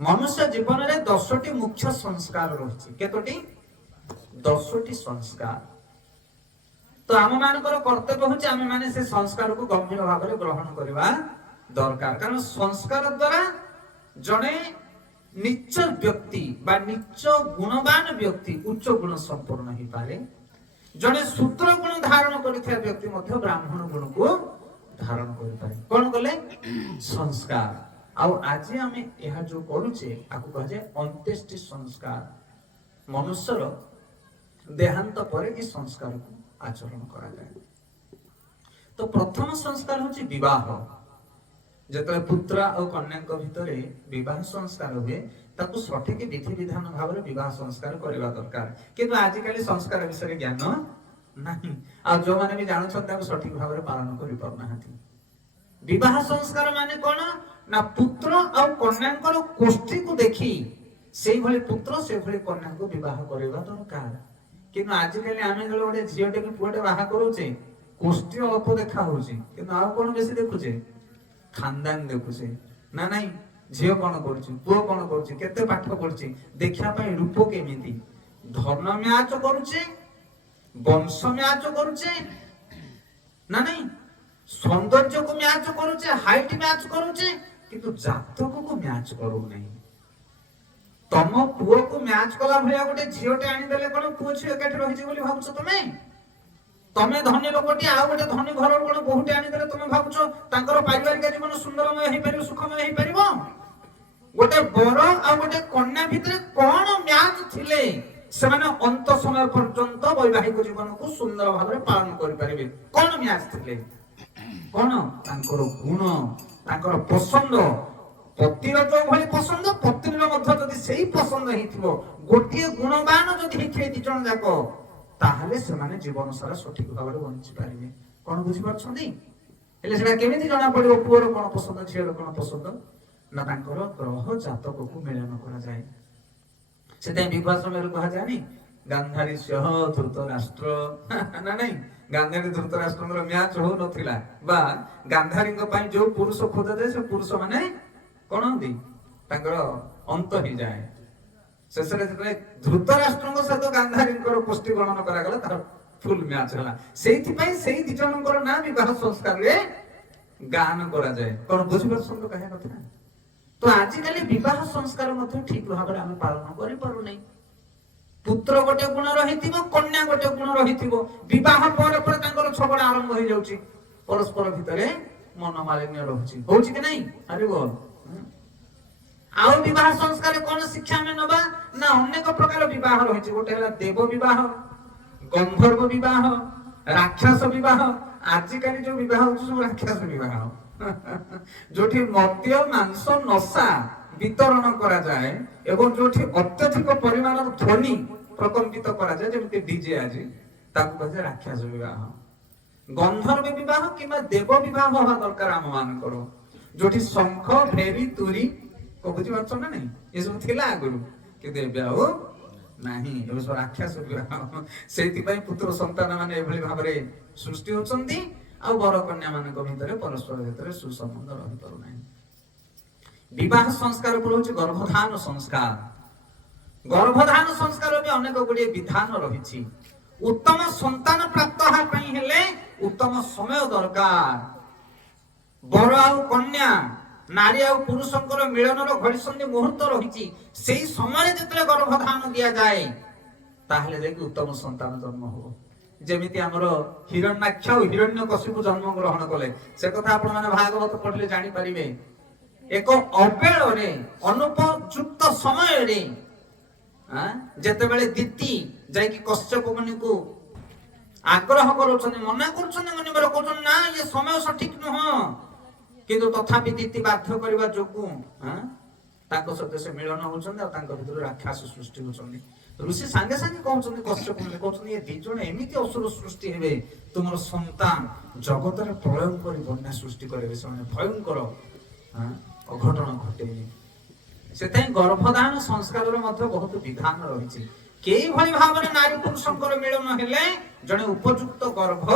मनुष्य जीवन में 10टी मुख्य संस्कार रही केतोटी 10टी संस्कार तो आम मानकर कर्तव्य होचे आम माने से संस्कार को गंभीर भाव में ग्रहण करवा दरकार कारण संस्कार द्वारा जड़े निच व्यक्ति बा निच गुणवान व्यक्ति उच्च गुण संपन्न ही पारे जड़े शूद्र गुण धारण करथिया व्यक्ति मध्य ब्राह्मण गुण को धारण करि पारे कोन कले संस्कार आ आज आमे यह जो करूचे आकु कह जाय अंत्येष्टि संस्कार मनुष्यर देहांत पर ई संस्कार को आचरण करा जाए तो प्रथम संस्कार होची विवाह जतले पुत्र और कन्या भितर विवाह संस्कार हुए ताकू सठिक विधि विधान भाव विवाह संस्कार करवा दरकार किंतु आजिकल संस्कार विषय ज्ञान नहीं आ जो माने भी जानछन सठिक भाव पालन करि परनाहाती विवाह संस्कार माने कोन ना पुत्र और कन्या कोष्ठी को देखी से भली पुत्र से भली कन्या को विवाह करवा दरकार किंतु आजिकल आमे जले गोटे झियोटे के पुओटे बाहा करूचे कोष्ठी अल्प देखा होची किंतु आ कोन बेसी देखुचे खानदान देखुचे ना नहीं झियो कौन करुची पुओ कौन करुची केते पाठ पढ़ुची देखिया पई रूप केमिति धर्म म्याच करुचे वंश म्याच करुचे ना नहीं सौंदर्य को म्याच करुचे हाइट म्याच करुचे किंतु जातक को म्याच करू नहीं तम पुओ को म्याच कला भया गोटे झियोटे आनी देले कोन पुओ झियो एकाठी रहिजे बोली भाबुछ तमे तमे धनी लोकटी आ गोटे धनी घर कोन बहुटे आनी देले तमे भाबुछ तांकर पारिवारिक जीवन सुंदरमय हेइ परिबो सुखमय हेइ परिबो गोटे बर आ गोटे कन्या भितर कोन म्याच थिले से माने अंत समय पर्यंत वैवाहिक जीवन को सुंदर भाव में पालन करि परिबे कोन म्याच थिले कोन तांकर गुण तांकर पसंद पतिर जो भली पसंद पत्नीर मध्य जदि सेही पसंद हेइथिबो गोटिए गुणवान जदि हेइथिबे दि जण जाको ताहले से माने जीवन सारा सठिक भाव में बंची पारिबे कोन बुझि परछंदी हेले सेटा केमिति जणा पड़िबो पुओर कोन पसंद झियर कोन पसंद ना तांकर ग्रह जातक को मिलन करा जाए सेते विवाह समय कहा जानी गांधारी सह धृतराष्ट्र ना नहीं गांधारी धृतराष्ट्र मैच हो नथिला बा गांधारी को पई जो पुरुष खोजा जाए से पुरुष माने कोन होंदी तांकर अंत ही जाए शेषरे जतले धृतराष्ट्र सहित गांधारी पुष्टि गणन करा गला तार फुल मैच हला सेहि पई सेहि दि जनकर नाम विवाह संस्कार रे गान करा जाए कोन बुझि परछन तो कहे नथिला तो आजिकल विवाह संस्कार मध्य ठीक भाव में आम पालन करि पारु नै पुत्र गोटे गुण रहिथिबो कन्या गोटे गुण रहिथिबो विवाह पर पर तांकर झगड़ा आरंभ हो जाउची परस्पर भितरे मनोमालिन्य रहउची होउची कि नै अरे बोल आउ विवाह संस्कार कोन शिक्षा में नबा ना अनेक प्रकार विवाह रहिछि गोटे हला देव विवाह गंधर्व विवाह राक्षस विवाह आजिकल जो विवाह होउची सब राक्षस विवाह जोठी मद्य मांस नशा वितरण करा जाए एवं जोठी अत्यधिक परिमाण ध्वनि प्रकम्पित करा जाए जेमते डीजे आज ताकू कहे राक्षस विवाह गंधर्व विवाह किबा देव विवाह होवा दरकार आम मान करो जोठी शंख भेरी तुरी को बुझि पाछो ना नहीं ये सब थिला आगुरु कि देव्याओ नहीं ए सब राक्षस विवाह सेति पई पुत्र संतान माने एभली भाबरे सृष्टि होचंदी आ बर कन्या मानक भितर परस्पर भितर सुसंबंध रहि पारु नाही विवाह संस्कार पर होची गर्भधान संस्कार भी अनेक गुडी विधान रहिछि उत्तम संतान प्राप्त हा पई हेले उत्तम समय दरकार बर आ कन्या नारी आ पुरुषंकर मिलनर घड़ीसंधि मुहूर्त रहिछि सेही समय जेतले गर्भधान दिया जाए ताहले जे उत्तम संतान जन्म हो जेमिति हमरो हिरण्याक्ष और हिरण्यकशिपु जन्म ग्रहण कले से कथा आपण माने भागवत पढले जानि परिबे एक अपेळ रे अनुपयुक्त समय रे जेते बेले दिति जाय कि कश्यप मुनि को आग्रह करूछन मना करूछन मुनि बर कहछन ना ये समय सठिक न हो किंतु तथापि दिति बाध्य करबा जोगु ताको सत्य से मिलन होछन आ ताको भितर राक्षस सृष्टि होछन ऋषि सांगे सांगे कहउछन कश्यप मुनि कहउछन ये दी जण एमिति असुर सृष्टि हेबे तुमर संतान जगत रे प्रलय करी बन्या सृष्टि करबे से भयंकर अघटन घटे से गर्भधान संस्कार बहुत विधान रही किभली भाव नारी पुरुषंकर मिलन हेले जड़े उपयुक्त गर्भ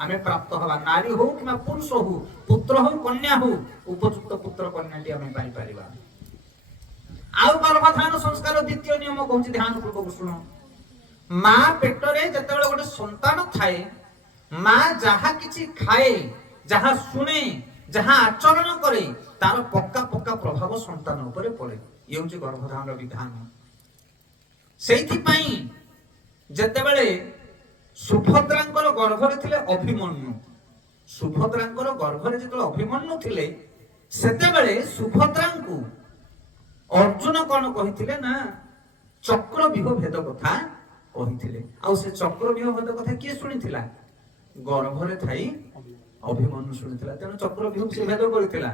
आमे प्राप्त हवा नारी हो कि पुरुष हो पुत्र हो कन्या हो उपयुक्त पुत्र कन्याटी आमे पाई परिबा। आउ गर्भधान संस्कार द्वितीय नियम कहूँ ध्यान पूर्वक शुण माँ पेटरे जतबेले गोटे संतान थाए माँ जहा किछि खाए जहा शुणे जहा आचरण करे तार पक्का पक्का प्रभाव संतान उपरे पड़े ये हूँ गर्भधान विधान। सेइथिपाई जतबेले सुभद्रांकर गर्भरे थिले अभिमन्यु सुभद्रांकर गर्भरे जतबेले अभिमन्यु थिले सेतेबेले सुभद्रांकु अर्जुन कौन कहिथिले ना चक्रव्यूह भेद कथा कहिथिले आ से चक्रव्यूह भेद कथा किए शुनिथिला गर्भरे थाई अभिमन्यु शुनिथिला तेणु चक्रव्यूह से भेद करिथिला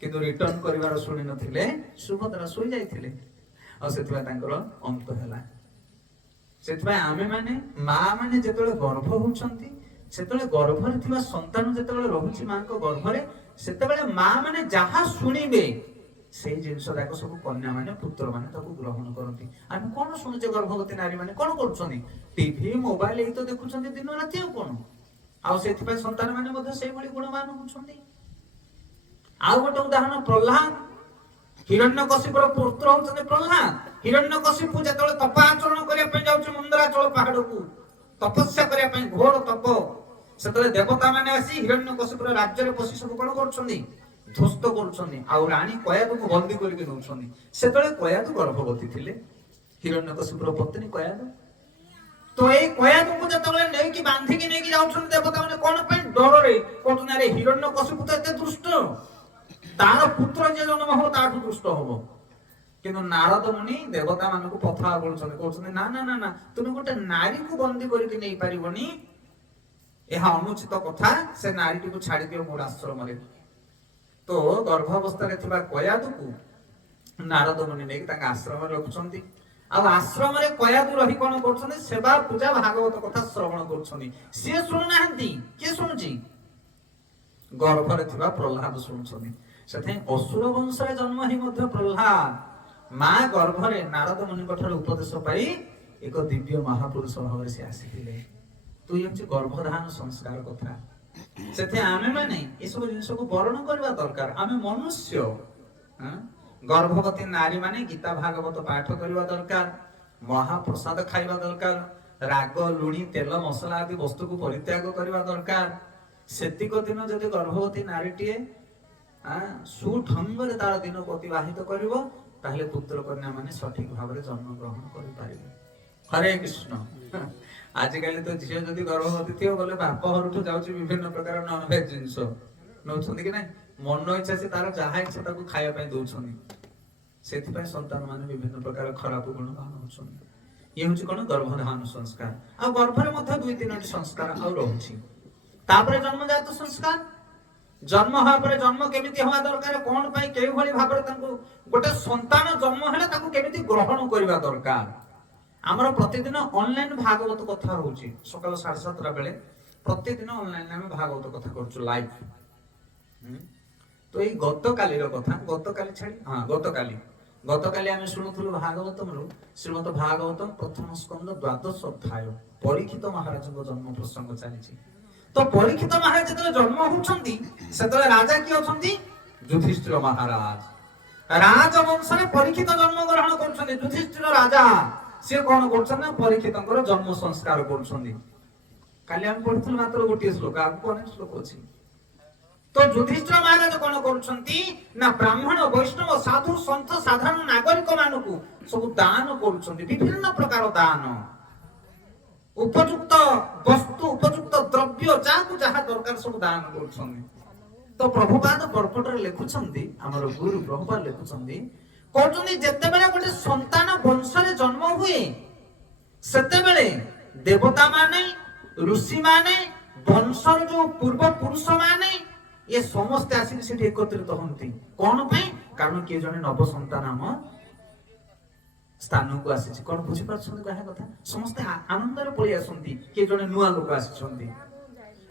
किंतु रिटर्न करिवार शुनि नथिले सुभद्रा सोई जाइथिले आ सेथिबा तांकर अंत हैला। सेथिबा आमे माने मां माने जेतले गर्भ होउछंती सेतले गर्भरे थिबा संतान जेतले रहुछि मां को गर्भरे सेतबेले मां माने जहा शुनिबे से जिनस जाक सब कन्या माने पुत्र माने ताको ग्रहण करती। आमे कोन सुनुचे गर्भवती नारी माने कोन करछनी टीवी मोबाइल एई तो देखुछंती दिन राति आ कोन आ सेथिबा संतान माने मध्ये सेई भली गुणवान होउछंती। आ गोटे उदाहरण प्रहलाद हिरण्यकशिपुर पुत्र होउछंती प्रहलाद हिरण्यकशिपु जेतले तप आचरण करिया पे जाउछ मंदराचल पहाड़ को तपस्या करिया पे घोर तप सेतले देवता माने आसी हिरण्यकशिपुर राज्य रे पसी सब कोन करछंती ध्वस्त करुछंती आ रानी कयादु को बंदी करके नउछंती सेतले कयादु गर्भवती थिले हिरण्यकशिपुर पत्नी कयादु तो ए कयादु को जतबेले नै कि बांधी कि नै कि जाउछंती देवता माने कोन पे डर रे कोटना रे हिरण्यकशिपु त एते दुष्ट तार पुत्र जे जन्म हो ताठु दुष्ट होबो किंतु नारद मुनि देवता मानको पथा बोलछंती कहछंती ना ना ना ना तुमे गोटे नारी को बंदी करके नै पारिबोनी एहा अनुचित कथा से नारीटी को छाड़ी दियो मोर आश्रम रे। तो गर्भावस्था रे थिबा कयादु को नारद मुनि नै तांगा आश्रम रे रखुछंती आ आश्रम रे कयादु रही कोन करछंती सेवा पूजा भागवत कथा श्रवण करछंती से सुनु नाहंती के सुनुची गर्भ रे थिबा प्रहलाद सुनुछंती सेथे असुर वंश रे जन्म ही मध्य प्रहलाद मां गर्भ रे नारद मुनि कठर उपदेश पाई एक दिव्य महापुरुष भाव से आसीथिले। तो ये हচ্ছে गर्भधान संस्कार कथा सेथे आमे माने ए सब जिनिस को वर्ण करबा दरकार आमे मनुष्य गर्भवती नारी माने गीता भागवत पाठ करबा दरकार महाप्रसाद खाइबा दरकार राग लुणी तेल मसला आदि वस्तु को परित्याग करबा दरकार सेतिक दिन जदि गर्भवती नारीटीए सुढंग रे तार दिन को अतिबाहित करिवो ताहले पुत्र कन्या माने सठिक भाव रे जन्म ग्रहण करि पारिबे। हरे कृष्ण। आज काली तो झियो जदि गर्भवती थियो बोले बाप हरठु जाउची विभिन्न प्रकार नॉन वेज जिंस नउछंती कि नै मन इच्छा से तार जहा इच्छा ताको खाया पय दोछनी सेति पय संतान माने विभिन्न प्रकार खराब गुण मान होछनी। ये होची कोन गर्भधान संस्कार आ गर्भ रे मध्ये दुई तीनटी संस्कार आ रहउची। तापरे जन्मजात संस्कार जन्म हा पर जन्म केमिति हवा दरकार कोन पय केइ भली भाबरे ताको गोटे संतान जन्म हेले ताको केमिति ग्रहण करबा दरकार। आमर प्रतिदिन ऑनलाइन भागवत कथा होउची सकाल 7:30 बेले प्रतिदिन ऑनलाइन में भागवत कथा करछु लाइव। तो এই গতকালির কথা গতকালি ছাড়ি গতকালি আমি শুনুথুলু ভাগবতমরু শ্রীমদ ভাগবতম প্রথম স্কন্ধ দ্বাদশ অধ্যায় পরীক্ষিত মহারাজଙ୍କ জন্ম প্রসঙ্গ চালিছি। তো পরীক্ষিত মহারাজ যেতବେଳେ জন্ম হউছন্তি সেতବେଳେ রাজা কি অছন্তি যুধিষ্ঠির মহারাজ রাজবংশরে পরীক্ষিত জন্ম গ্রহণ করছন্তি যুধিষ্ঠির রাজা से कोन करछन ना परीक्षितंकर जन्म संस्कार करछन्ती। काली हम पढथुल मात्र गोटे श्लोक आ कोन श्लोक अछि। तो युधिष्ठिर महाराज कोन करछन्ती ना ब्राह्मण वैष्णव साधु संत साधारण नागरिक मानकु सब दान करछन्ती विभिन्न प्रकार दान उपयुक्त वस्तु उपयुक्त द्रव्य जाकु जहा दरकार सब दान करछन्ती। तो प्रभुपाद परपटर लेखुछन्ती हमर गुरु प्रभुपाद लेखुछन्ती कहते जेतेबेले गोटे संतान वंश रे जन्म हुए सेतेबेले देवता माने ऋषि माने वंशर जो पूर्व पुरुष माने ये समस्त आसी सेठी एकत्रित होंती कोन पे कारण के जने नव संतान हम स्थान को आसी कोन बुझी परछन कहा कथा समस्त आनंद रे पळि आसंती के जने नुआ लोक आछंती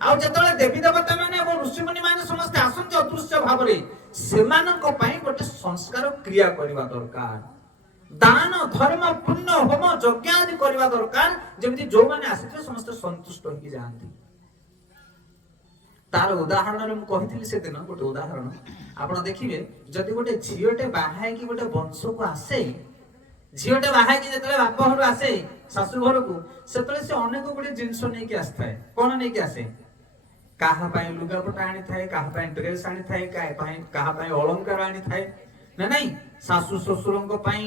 ଆଉ ଯେତେବେଳେ ଦେବୀ ଦେବତା ମାନେ ଏବଂ ଋଷିମୁନି ମାନେ ସମସ୍ତେ ଆସନ୍ତି ଅଦୃଶ୍ୟ ଭାବରେ, ସେମାନଙ୍କ ପାଇଁ ଗୋଟେ ସଂସ୍କାର କ୍ରିୟା କରିବା ଦରକାର। ଦାନ ଧର୍ମ ପୁଣ୍ୟ ହୋମ ଯଜ୍ଞ ଆଦି କରିବା ଦରକାର, ଯେମିତି ଯୋଉମାନେ ଆସିଥିବେ ସମସ୍ତେ ସନ୍ତୁଷ୍ଟ ହେଇକି ଯାଆନ୍ତି। ତାର ଉଦାହରଣରେ ମୁଁ କହିଥିଲି ସେଦିନ ଗୋଟେ ଉଦାହରଣ, ଆପଣ ଦେଖିବେ ଯଦି ଗୋଟେ ଝିଅଟେ ବାହା ହେଇକି ଗୋଟେ ବଂଶକୁ ଆସେ, ଝିଅଟେ ବାହା ହେଇକି ଯେତେବେଳେ ବାପ ଘରୁ ଆସେ ଶାଶୁ ଘରକୁ, ସେତେବେଳେ ସେ ଅନେକ ଗୁଡିଏ ଜିନିଷ ନେଇକି ଆସିଥାଏ। କଣ ନେଇକି ଆସେ? କାହା ପାଇଁ ଲୁଗାପଟା ଆଣିଥାଏ, କାହା ପାଇଁ ଡ୍ରେସ ଆଣିଥାଏ, କାହା ପାଇଁ ଅଳଙ୍କାର ଆଣିଥାଏ ନା ନାଇଁ, ଶାଶୁ ଶ୍ୱଶୁରଙ୍କ ପାଇଁ,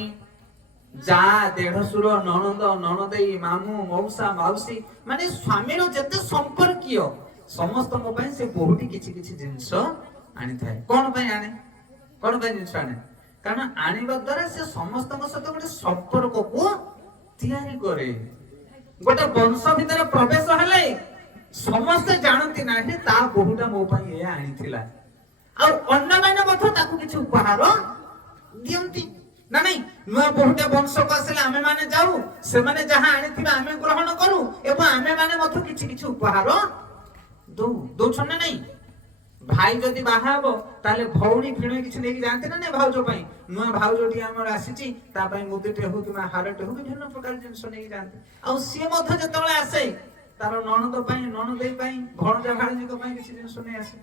ଯା ଦେଢଶୁର ନଣନ୍ଦ ନଣଦେଇ ମାମୁଁ ମଉସା ମାଉସୀ, ମାନେ ସ୍ୱାମୀର ଯେତେ ସମ୍ପର୍କୀୟ ସମସ୍ତଙ୍କ ପାଇଁ ସେ ବହୁଟି କିଛି କିଛି ଜିନିଷ ଆଣିଥାଏ। କଣ ପାଇଁ ଆଣେ? କଣ ପାଇଁ ଜିନିଷ ଆଣେ? କାରଣ ଆଣିବା ଦ୍ୱାରା ସେ ସମସ୍ତଙ୍କ ସହିତ ଗୋଟେ ସମ୍ପର୍କକୁ ତିଆରି କରେ। ଗୋଟେ ବଂଶ ଭିତରେ ପ୍ରବେଶ ହେଲେ ସମସ୍ତେ ଜାଣନ୍ତି ନାହିଁ ତା ବୋହୁଟା ମୋ ପାଇଁ ଏହା ଆଣିଥିଲା, ଆଉ ଅନ୍ୟମାନେ ମଧ୍ୟ ତାକୁ କିଛି ଉପହାର ଦିଅନ୍ତି ନା ନାଇଁ। ନୂଆ ବୋହୁଟେ ବଂଶକୁ ଆସିଲେ ଆମେ ମାନେ ଯାଉ, ସେମାନେ ଯାହା ଆଣିଥିବେ ଆମେ ଗ୍ରହଣ କରୁ ଏବଂ ଆମେ ମାନେ ମଧ୍ୟ କିଛି କିଛି ଉପହାର ଦଉଛନ୍ ନା ନାଇଁ। ଭାଇ ଯଦି ବାହା ହବ ତାହେଲେ ଭଉଣୀ ଭିଣୋଇ କିଛି ନେଇକି ଯାଆନ୍ତି ନା ନାଇଁ ଭାଉଜ ପାଇଁ। ନୂଆ ଭାଉଜଟି ଆମର ଆସିଛି ତା ପାଇଁ ମୁଦିଟେ ହଉ କିମ୍ବା ହାରଟେ ହଉ ବିଭିନ୍ନ ପ୍ରକାର ଜିନିଷ ନେଇକି ଯାଆନ୍ତି। ଆଉ ସିଏ ମଧ୍ୟ ଯେତେବେଳେ ଆସେ ତାର ନଣନ୍ଦ ପାଇଁ ନଣଦେଇ ପାଇଁ ଭଣଜା ଭାଣିଜୀଙ୍କ ପାଇଁ କିଛି ଜିନିଷ ନେଇ ଆସେ।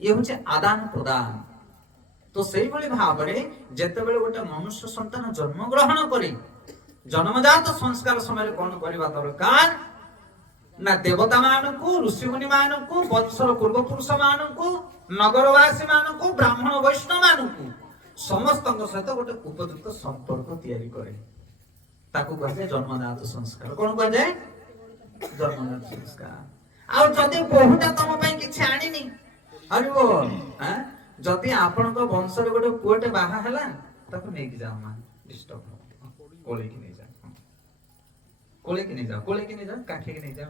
ଇଏ ହଉଛି ଆଦାନ ପ୍ରଦାନ। ତ ସେଇଭଳି ଭାବରେ ଯେତେବେଳେ ଗୋଟେ ମନୁଷ୍ୟ ସନ୍ତାନ ଜନ୍ମ ଗ୍ରହଣ କରେ, ଜନ୍ମଜାତ ସଂସ୍କାର ସମୟରେ କଣ କରିବା ଦରକାର ନା ଦେବତା ମାନଙ୍କୁ, ଋଷିମୁନି ମାନଙ୍କୁ, ବଂଶର ପୂର୍ବପୁରୁଷ ମାନଙ୍କୁ, ନଗରବାସୀ ମାନଙ୍କୁ, ବ୍ରାହ୍ମଣ ବୈଷ୍ଣବ ମାନଙ୍କୁ ସମସ୍ତଙ୍କ ସହିତ ଗୋଟେ ଉପଯୁକ୍ତ ସମ୍ପର୍କ ତିଆରି କରେ। ତାକୁ କୁହାଯାଏ ଜନ୍ମଜାତ ସଂସ୍କାର। କଣ କୁହାଯାଏ? ଜନ୍ମଜାତ ସଂସ୍କାର। ଆଉ ଯଦି ବୋହୁଟା ତମ ପାଇଁ କିଛି ଆଣିନି, ଯଦି ଆପଣଙ୍କ ବଂଶରେ ଗୋଟେ ପୁଅଟେ ବାହା ହେଲା ତାକୁ ନେଇକି ଯାଅ, ମା ଡିଷ୍ଟର୍ବ କୋଳେଇକି ନେଇଯାଅ, କୋଳେଇକି ନେଇଯାଅ, କୋଳେଇକି ନେଇଯାଅ, କାଖେଇକି ନେଇଯାଅ।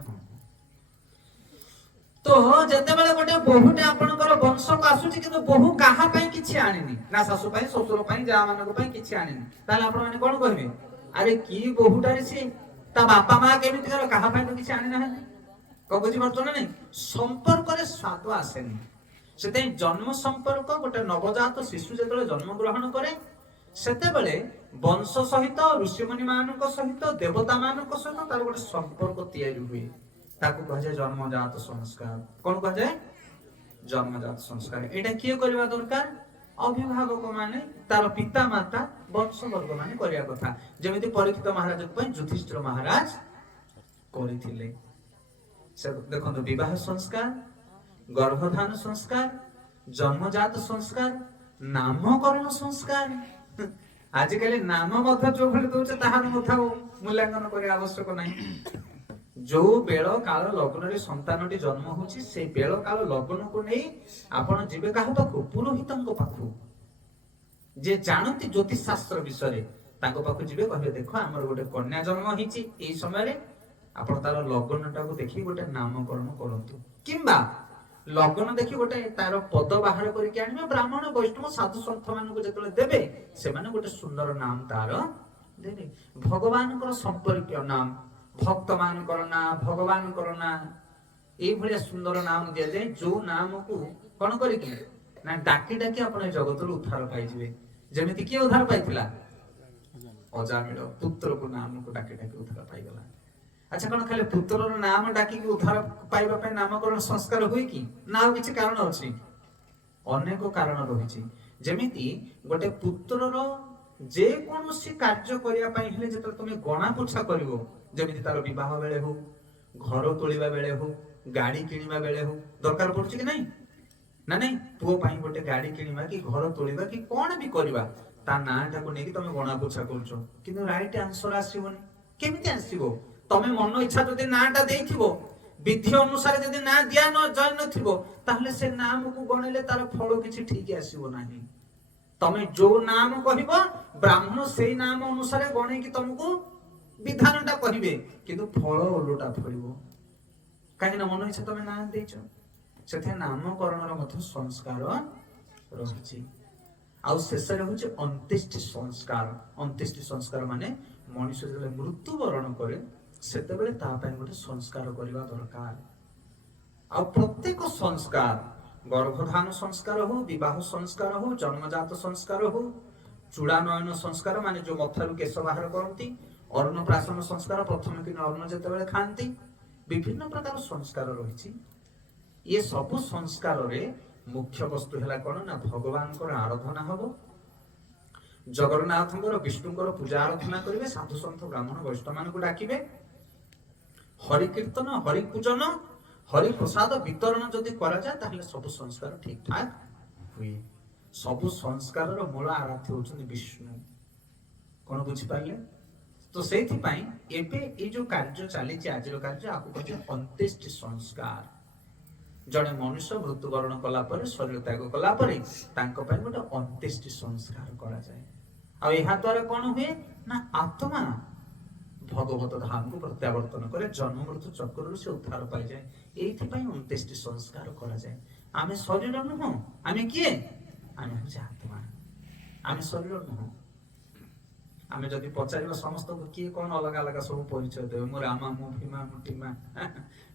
ତ ଯେତେବେଳେ ଗୋଟେ ବୋହୁଟେ ଆପଣଙ୍କର ବଂଶକୁ ଆସୁଛି କିନ୍ତୁ ବୋହୁ କାହା ପାଇଁ କିଛି ଆଣିନି, ନା ଶାଶୁ ପାଇଁ ଶ୍ୱଶୁର ପାଇଁ ଯା ମାନଙ୍କ ପାଇଁ କିଛି ଆଣିନି, ତାହେଲେ ଆପଣ ମାନେ କଣ କହିବେ? ଆରେ କି ବୋହୁଟାରେ ସିଏ, ତା ବାପା ମା କେମିତି କର, କାହା ପାଇଁ ତ କିଛି ଆଣି ନାହାନ୍ତି। କଣ ବୁଝିପାରୁଛ ନା ନାଇଁ? ସମ୍ପର୍କରେ ସ୍ୱାଦ ଆସେନି। ସେଥିପାଇଁ ଜନ୍ମ ସମ୍ପର୍କ, ଗୋଟେ ନବଜାତ ଶିଶୁ ଯେତେବେଳେ ଜନ୍ମ ଗ୍ରହଣ କରେ ସେତେବେଳେ ବଂଶ ସହିତ, ଋଷିମୁନି ମାନଙ୍କ ସହିତ, ଦେବତା ମାନଙ୍କ ସହିତ ତାର ଗୋଟେ ସମ୍ପର୍କ ତିଆରି ହୁଏ। ତାକୁ କୁହାଯାଏ ଜନ୍ମଜାତ ସଂସ୍କାର। କଣ କୁହାଯାଏ? ଜନ୍ମଜାତ ସଂସ୍କାର। ଏଇଟା କିଏ କରିବା ଦରକାର? ଅଭିଭାବକ ମାନେ, ତାର ପିତା ମାତା, ବଂଶବର୍ଗ ମାନେ କରିବା କଥା। ଯେମିତି ପରୀକ୍ଷିତ ମହାରାଜଙ୍କ ପାଇଁ ଯୁଧିଷ୍ଠିର ମହାରାଜ କରିଥିଲେ। ସେ ଦେଖନ୍ତୁ, ବିବାହ ସଂସ୍କାର, ଗର୍ଭଧାନ ସଂସ୍କାର, ଜନ୍ମଜାତ ସଂସ୍କାର, ନାମକରଣ ସଂସ୍କାର। ଆଜିକାଲି ନାମ ମଧ୍ୟ ଯୋଉ ଭଳି ଦଉଛେ ତାହାର ମଧ୍ୟ ମୂଲ୍ୟାଙ୍କନ କରିବା ଆବଶ୍ୟକ ନାହିଁ। ଯୋଉ ବେଳ କାଳ ଲଗ୍ନରେ ସନ୍ତାନଟି ଜନ୍ମ ହଉଛି, ସେଇ ବେଳ କାଳ ଲଗ୍ନକୁ ନେଇ ଆପଣ ଯିବେ କାହା ପାଖକୁ? ପୁରୋହିତଙ୍କ ପାଖକୁ, ଯେ ଜାଣନ୍ତି ଜ୍ୟୋତିଷ ଶାସ୍ତ୍ର ବିଷୟରେ, ତାଙ୍କ ପାଖକୁ ଯିବେ, କହିବେ ଦେଖ ଆମର ଗୋଟେ କନ୍ୟା ଜନ୍ମ ହେଇଛି ଏଇ ସମୟରେ, ଆପଣ ତାର ଲଗ୍ନଟାକୁ ଦେଖି ଗୋଟେ ନାମକରଣ କରନ୍ତୁ। କିମ୍ବା ଲଗ୍ନ ଦେଖି ଗୋଟେ ତାର ପଦ ବାହାର କରିକି ଆଣିବେ, ବ୍ରାହ୍ମଣ ବୈଷ୍ଣବ ସାଧୁ ସନ୍ଥ ମାନଙ୍କୁ ଯେତେବେଳେ ଦେବେ ସେମାନେ ଗୋଟେ ସୁନ୍ଦର ନାମ ତାର ଦେବେ। ଭଗବାନଙ୍କର ସମ୍ପର୍କୀୟ ନାମ, ଭକ୍ତ ମାନଙ୍କର ନାଁ, ଭଗବାନଙ୍କର ନାଁ, ଏଇଭଳିଆ ସୁନ୍ଦର ନାମ ଦିଆଯାଏ, ଯୋଉ ନାମକୁ କଣ କରିକି ନା ଡାକି ଡାକି ଆପଣ ଏ ଜଗତରୁ ଉଦ୍ଧାର ପାଇଯିବେ। ଯେମିତି କିଏ ଉଦ୍ଧାର ପାଇଥିଲା? ଅଜାମିଳ ପୁତ୍ରକୁ ନାମକୁ ଡାକି ଡାକି ଉଦ୍ଧାର ପାଇଗଲା। ଆଚ୍ଛା, କଣ ଖାଲି ପୁତ୍ରର ନାମ ଡାକିକି ଉଦ୍ଧାର ପାଇବା ପାଇଁ ନାମକରଣ ସଂସ୍କାର ହୁଏ କି? ନା ଆଉ କିଛି କାରଣ ଅଛି? ଅନେକ କାରଣ ରହିଛି। ଯେମିତି ଗୋଟେ ପୁତ୍ରର ଯେକୌଣସି କାର୍ଯ୍ୟ କରିବା ପାଇଁ ହେଲେ ଯେତେବେଳେ ତମେ ଗଣା ପୋଛା କରିବ, ଯେମିତି ତାର ବିବାହ ବେଳେ ହଉ, ଘର ତୋଳିବା ବେଳେ ହଉ, ଗାଡି କିଣିବା ବେଳେ ହଉ, ଦରକାର ପଡୁଛି କି ନାଇଁ? ନା ନାଇଁ? ପୁଅ ପାଇଁ ଗୋଟେ ଗାଡି କିଣିବା କି ଘର ତୋଳିବା କି କଣ ବି କରିବା, ତା ନାଁ ଟାକୁ ନେଇକି ତମେ ଗଣା ପୋଛା କରୁଛ, କିନ୍ତୁ ରାଇଟ ଆନ୍ସର ଆସିବନି। କେମିତି ଆସିବ? ତମେ ମନ ଇଚ୍ଛା ଯଦି ନାଁ ଟା ଦେଇଥିବ, ବିଧି ଅନୁସାରେ ଯଦି ନାଁ ଦିଆ ଯାଇ ନଥିବ, ତାହେଲେ ସେ ନାମକୁ ଗଣିଲେ ତାର ଫଳ କିଛି ଠିକ ଆସିବ ନାହିଁ। ତମେ ଯୋଉ ନାମ କହିବ, ବ୍ରାହ୍ମଣ ସେଇ ନାମ ଅନୁସାରେ ଗଣେଇକି ତମକୁ ବିଧାନଟା କହିବେ, କିନ୍ତୁ ଫଳ ଓଲଟା ଫଳିବ। କାହିଁକି ନା ମନ ଇଚ୍ଛା ତମେ ନାଁ ଦେଇଛ। ସେଥିପାଇଁ ନାମକରଣର ମଧ୍ୟ ସଂସ୍କାର ରହିଛି। ଆଉ ଶେଷରେ ହଉଛି ଅନ୍त्यେଷ୍ଟି ସଂସ୍କାର। ଅନ୍त्यେଷ୍ଟି ସଂସ୍କାର ମାନେ ମଣିଷ ଯେତେବେଳେ ମୃତ୍ୟୁବରଣ କରେ ସେତେବେଳେ ତା ପାଇଁ ଗୋଟେ ସଂସ୍କାର କରିବା ଦରକାର। आ प्रत्येक संस्कार गर्भधान संस्कार हो विवाह संस्कार हो जन्मजात संस्कार हो चूड़ानयन संस्कार माने जो मथारू केश बाहर करती अन्नप्राशन संस्कार प्रथम कि अन्न जिते खाती विभिन्न प्रकार संस्कार रही ये सबु संस्कार रे मुख्य वस्तु है कौन ना भगवान आराधना हम जगन्नाथ विष्णुकर पूजा आराधना करेंगे साधु सन्थ ब्राह्मण वैष्णव मान डाकिबे हरि कीर्तन हरि पूजन हरि प्रसाद वितरण जदि करा जाए ताहले सब संस्कार ठीक ठाक हुए सब संस्कार मूल आराध्य होचंदी विष्णु कौन बुझी पाइले तो सेथि पई एबे ए जो कार्य चली आज कार्य आपको कहते अंत्येष्टि संस्कार जड़े मनुष्य मृत्युवरण कला पर शरीर त्याग कला पर तांको पई गोटे अंत्येष्टि संस्कार करा जाए आ एहा द्वारा कौन हुए ना आत्मा भगवत धाम को प्रत्यावर्तन करे जन्म मृत्यु चक्र से उद्धार पाई जाए एइथिपाई अंत्येष्टि संस्कार करा जाए आमे शरीर नुह आमे किए आमे होचे आत्मा आमे शरीर नुह आमे जदि पचारिबा समस्त को किए कोन अलग अलग सब परिचय देबे मो रामा मो भीमा मो टीमा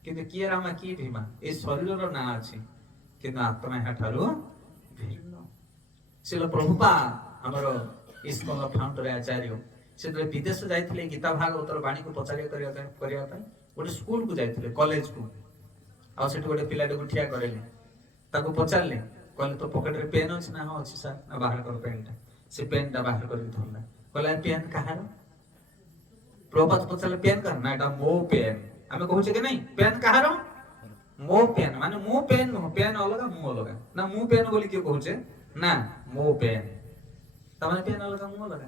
किंतु किए रामा किए भीमा ए शरीर रो ना अछि किंतु आत्मा हेठारो भिन्न सिल प्रभुपा हमरो इस्कन फाउंडर आचार्य से विदेश जाइए गीता भागवतर बाणी को पचार गोटे स्कूल को जाइए कॉलेज को आठ गोटे पिलाटे को ठिया करेले ताको पचारे कहले तो पकेट रे पेन अच्छी ना हाँ अच्छी सर ना बाहर कर पेनटा से पेनटा बाहर कर धरला कहला पेन कहार प्रभात पचारे पेन कह ना एटा मो पेन आमे कहूचे कि नहीं पेन कहार मो पेन माने मो पेन नो पेन अलग मो अलग ना मो पेन बोली के कहूचे ना मो पेन तमाने पेन अलग मो अलग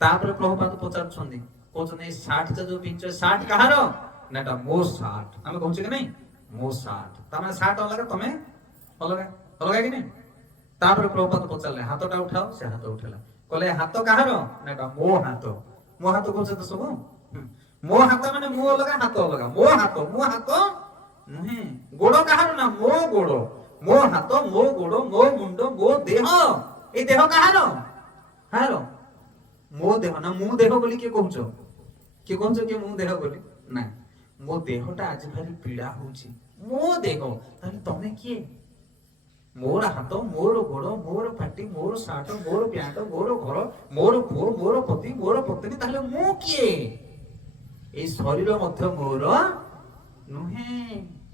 तापर प्रभुपाद पचारुछन्ती कहउछन्ती शार्ट जो पिंच शार्ट कहार नाटा मो शार्ट आमे कहउछ कि नहीं मो शार्ट तमे शार्ट अलग तमे अलग अलग कि नहीं तापर प्रभुपाद पचारले हाथटा उठाओ से हाथ उठेला कहले हाथ कहार नाटा मो हाथ कहउछ त सब मो हाथ माने मो अलग हाथ अलग नुहे गोड़ कहार ना मो गोड़ मो हाथ मो गोड़ मो मुंड मो देह ए देह कहार हारो मो देह ना मु देह बोली के कहउछ के मु देह बोली ना मो देहटा आज भारी पीड़ा होउची मो देह ताले तमे किए मोर हाथ मोर गोड़ मोर पाटी मोर साट मोर प्यांट मोर घर मोर पुओ मोर पति मोर पत्नी ताले मु किए ए शरीर मध्य मोर नुहे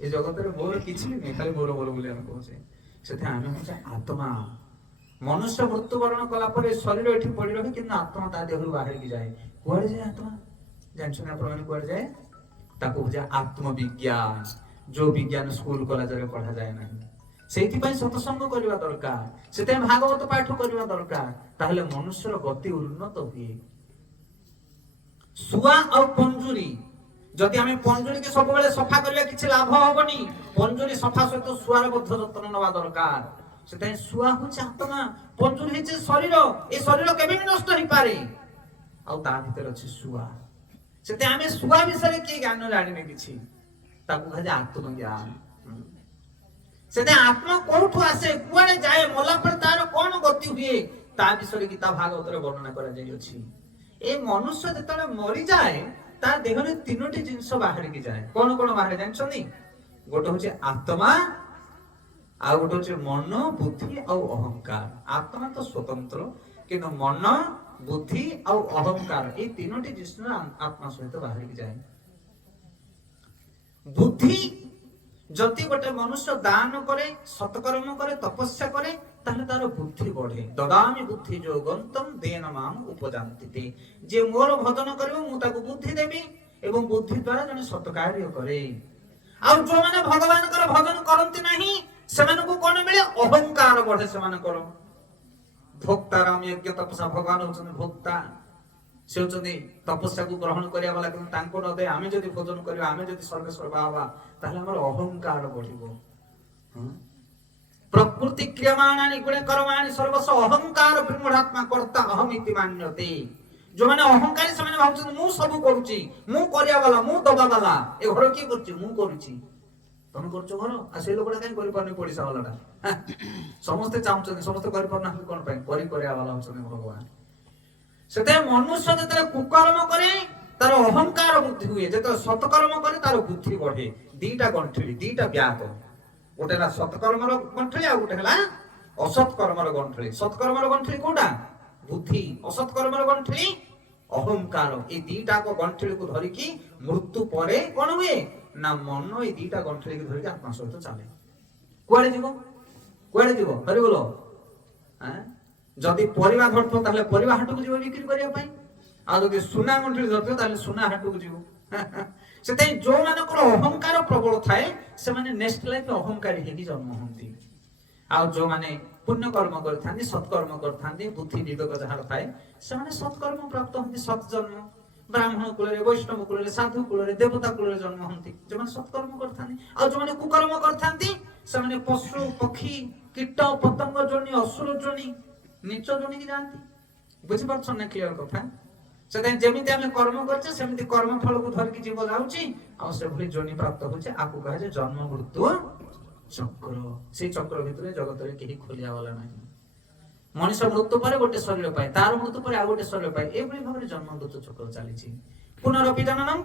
ए जगत रे मोर किछि नै खाली मोर बोली हम कहउछे सेते आमे होचे आत्मा मनुष्य मृत्युवरण कला पर शरीर एठी पड़ी रही कि आत्मा ता देह बाहर की जाए कुआड़े जाए आत्मा जानछन आपण कुआड़े जाए ताको बुझा आत्मविज्ञान जो विज्ञान स्कूल कॉलेज रे पढ़ा जाए नहीं सेति पई सत्संग करबा दरकार सेते भागवत पाठ करबा दरकार ताहले मनुष्यर गति उन्नत हुए सुआ और पंजुरी जदि आमे पंजुरी के सब बेले सफा करले किछ लाभ होबनी पंजुरी सफा सहित सुआर बद्ध रत्न नवा दरकार सेते सुआ होचे आत्मा पंजुरी हेचे शरीर ए शरीर केबे नष्ट होई पारे आ ता भीतर अछि सुआ सेते आमे सुआ विषय के ज्ञान लाडिने किछि ताकू कहे आत्मज्ञान सेते आत्मा कोठु आसे कुआडे जाए मोला पर तार कोन गति हुए ता विषय गीता भागवत रे वर्णना करा जाई अछि ए मनुष्य जेतले मरि जाए ता देहरे तीनोटी जिंस बाहर की जाए कोन कोन बाहर जानछनी गोटे होचे आत्मा आ गोटे होचे मन बुद्धि और अहंकार आत्मा तो स्वतंत्र किंतु मन बुद्धि और अहंकार ये तीनोटी जिंस आत्मा सहित बाहर की जाए बुद्धि जति गोटे मनुष्य दान करे सत्कर्म करे तपस्या करे ताहले तार बुद्धि बढ़े ददामि बुद्धि जो गंतम देन माम उपजान्ति जे मोर भजन करबो मु ताको बुद्धि देबी एवं बुद्धि द्वारा जने सत्कार्य करे आ जो माने भगवान कर भजन करंती नाही सेमान को कोन मिले अहंकार बढ़े सेमान करो भोक्ता राम यज्ञ तपस्या भगवान होचन भोक्ता से होचनी तपस्या को ग्रहण करिया वाला कि तांको न दे आमे जदी भोजन करियो आमे जदी सर्वेश्वर बाबा ताहले हमर अहंकार बढ़िबो प्रकृति क्रियमाणानि गुणे कर्माणि सर्वस्व अहंकार विमूढ़ात्मा कर्ता अहमिति मान्यते जो माने अहंकारी से माने भावछन मु सब करूची मु करिया वाला मु दबा वाला ए घर की करची मु करूची तमे करछो घर आ से लोकडा काई करि पारनी पडिसा वालाटा समस्त चाहउछन समस्त करि पारना कोन पई करिया वाला होछन भगवान सेते मनुष्य जते कुकर्म करे तार अहंकार वृद्धि हुए जो सत्कर्म करे तार बुद्धि बढ़े दीटा गंठिली दीटा ब्याग गोटे सत्कर्म गंठिली आ गोटे असत्कर्म गंठिली सत्कर्म गंठिली कोटा बुद्धि असत्कर्म गंठिली अहंकार ये दीटा को गंठिली को धरिकी मृत्यु पर कौन हुए ना मन ये दीटा गंठिली को धरिकी आत्मा सहित चले कुआड़े जीव हरि बोलो जदि परिवा धरतो ताहले परिवा हाट को जीव बिक्री करिया पई आ जदि सुना गंठिली धरतो ताहले सुना हाट को जीव सेते जो मानकर अहंकार प्रबल थाए से माने नेक्स्ट लाइफ अहंकारी हेकी जन्म होंती आ जो माने पुण्य कर्म करथांती सत्कर्म करथांती बुद्धि विवेक जहार थाए से माने सत्कर्म प्राप्त होंती सत जन्म ब्राह्मण कुल वैष्णव कुल साधु कुल देवता कुल जन्म होंती जो माने सत्कर्म करथांती आ जो माने कुकर्म करथांती से माने पशु पक्षी कीट पतंग जोनी असुर जोनी नीच जोनी की जानती बुझी पारछ ना क्लियर कथा से जेमिति आमे कर्म करछे सेमिति कर्म फल को धर की जीव जाउची आ से भली जोनी प्राप्त होचे आकु कहे जे जन्म मृत्यु चक्र से चक्र भितरे जगत रे केही खोलिया वाला नाही मनुष्य मृत्यु पर गोटे शरीर पाए तार मृत्यु पर आ गोटे शरीर पाए एभली भाबरे जन्म मृत्यु चक्र चलीछि पुनरपि जननम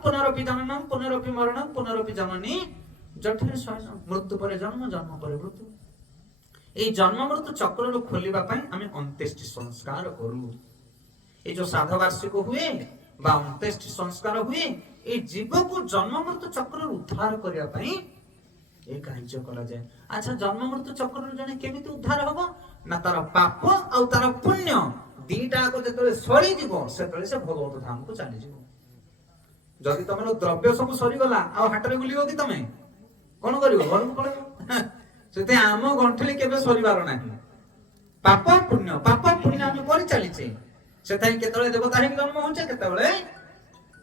पुनरपि मरणम पुनरपि जननी जठरे शयन मृत्यु पर जन्म जन्म पर मृत्यु ए जन्म मृत्यु चक्र रो खोलिबा पई आमे अंत्येष्टि संस्कार करू ए जो साध वार्षिक हुए बा अंत्येष्टि संस्कार हुए ए जीव को जन्म मृत्यु चक्र उद्धार करिया पई ए कार्य करा जाय अच्छा जन्म मृत्यु चक्र रो जने केमिति उद्धार होबो ना तार पाप आ तार पुण्य दीटा को जेतले सरी जीवो सेतले से भगवत धाम को चली जीवो जदि तमरो द्रव्य सब सरी गला आ हाटरे बुलियो कि तमे कोन करिवो घर को पळेबो सेते आम गंठली केबे सरीबार नाही पाप पुण्य हम करि चली छे सेताई केतळे देवता हे जन्म होचे केतळे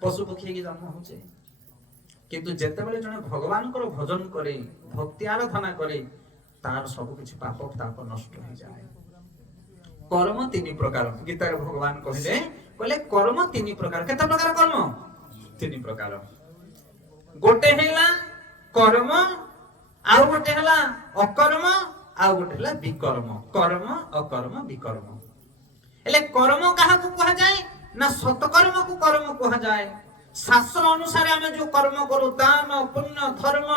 पशु पक्षी के जन्म होचे किंतु जेतेबेले जने भगवान को भजन करे भक्ति आराधना करे तार सब किछि पाप ताप नष्ट हो जाए कर्म तीन प्रकार गीता रे भगवान कहले कर्म तीन प्रकार केते प्रकार कर्म तीन प्रकार गोटे हेला कर्म आउ गोटे हला अकर्म आउ गोटे हला विकर्म कर्म अकर्म विकर्म एले कर्म काहा को कहा जाए ना सत्कर्म को कर्म कहा जाए शास्त्र अनुसार हमें जो कर्म करू दान पुण्य धर्म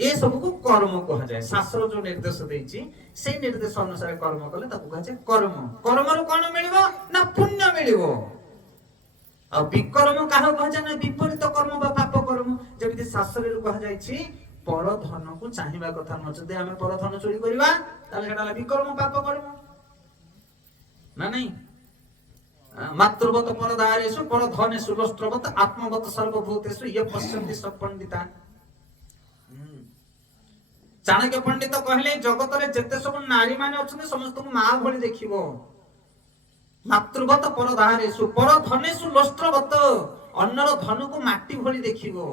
ए सब को कर्म कहा जाए शास्त्र जो निर्देश देछि से निर्देश अनुसार कर्म कले ताको कहा जाए कर्म कर्म रो कोन मिलिबो ना पुण्य मिलिबो आ विकर्म काहा कहा जाए ना विपरीत कर्म बा पाप कर्म जेमिति शास्त्र रे कहा जायछि पर धन को चाहिबा कथा न जदि हमें पर धन चोरी करबा ताले सेटा विकर्म पाप कर्म ना नहीं मातृवत परदारेषु पर धनेषु लोष्ट्रवत आत्मवत सर्वभूतेषु ये पश्यन्ति सब पंडिता चाणक्य पंडित कहले जगत रे जते सब नारी माने अछन समस्त को मां भली देखिबो मातृवत परदारेषु पर धनेषु लोष्ट्रवत अन्नर धन को माटी भली देखिबो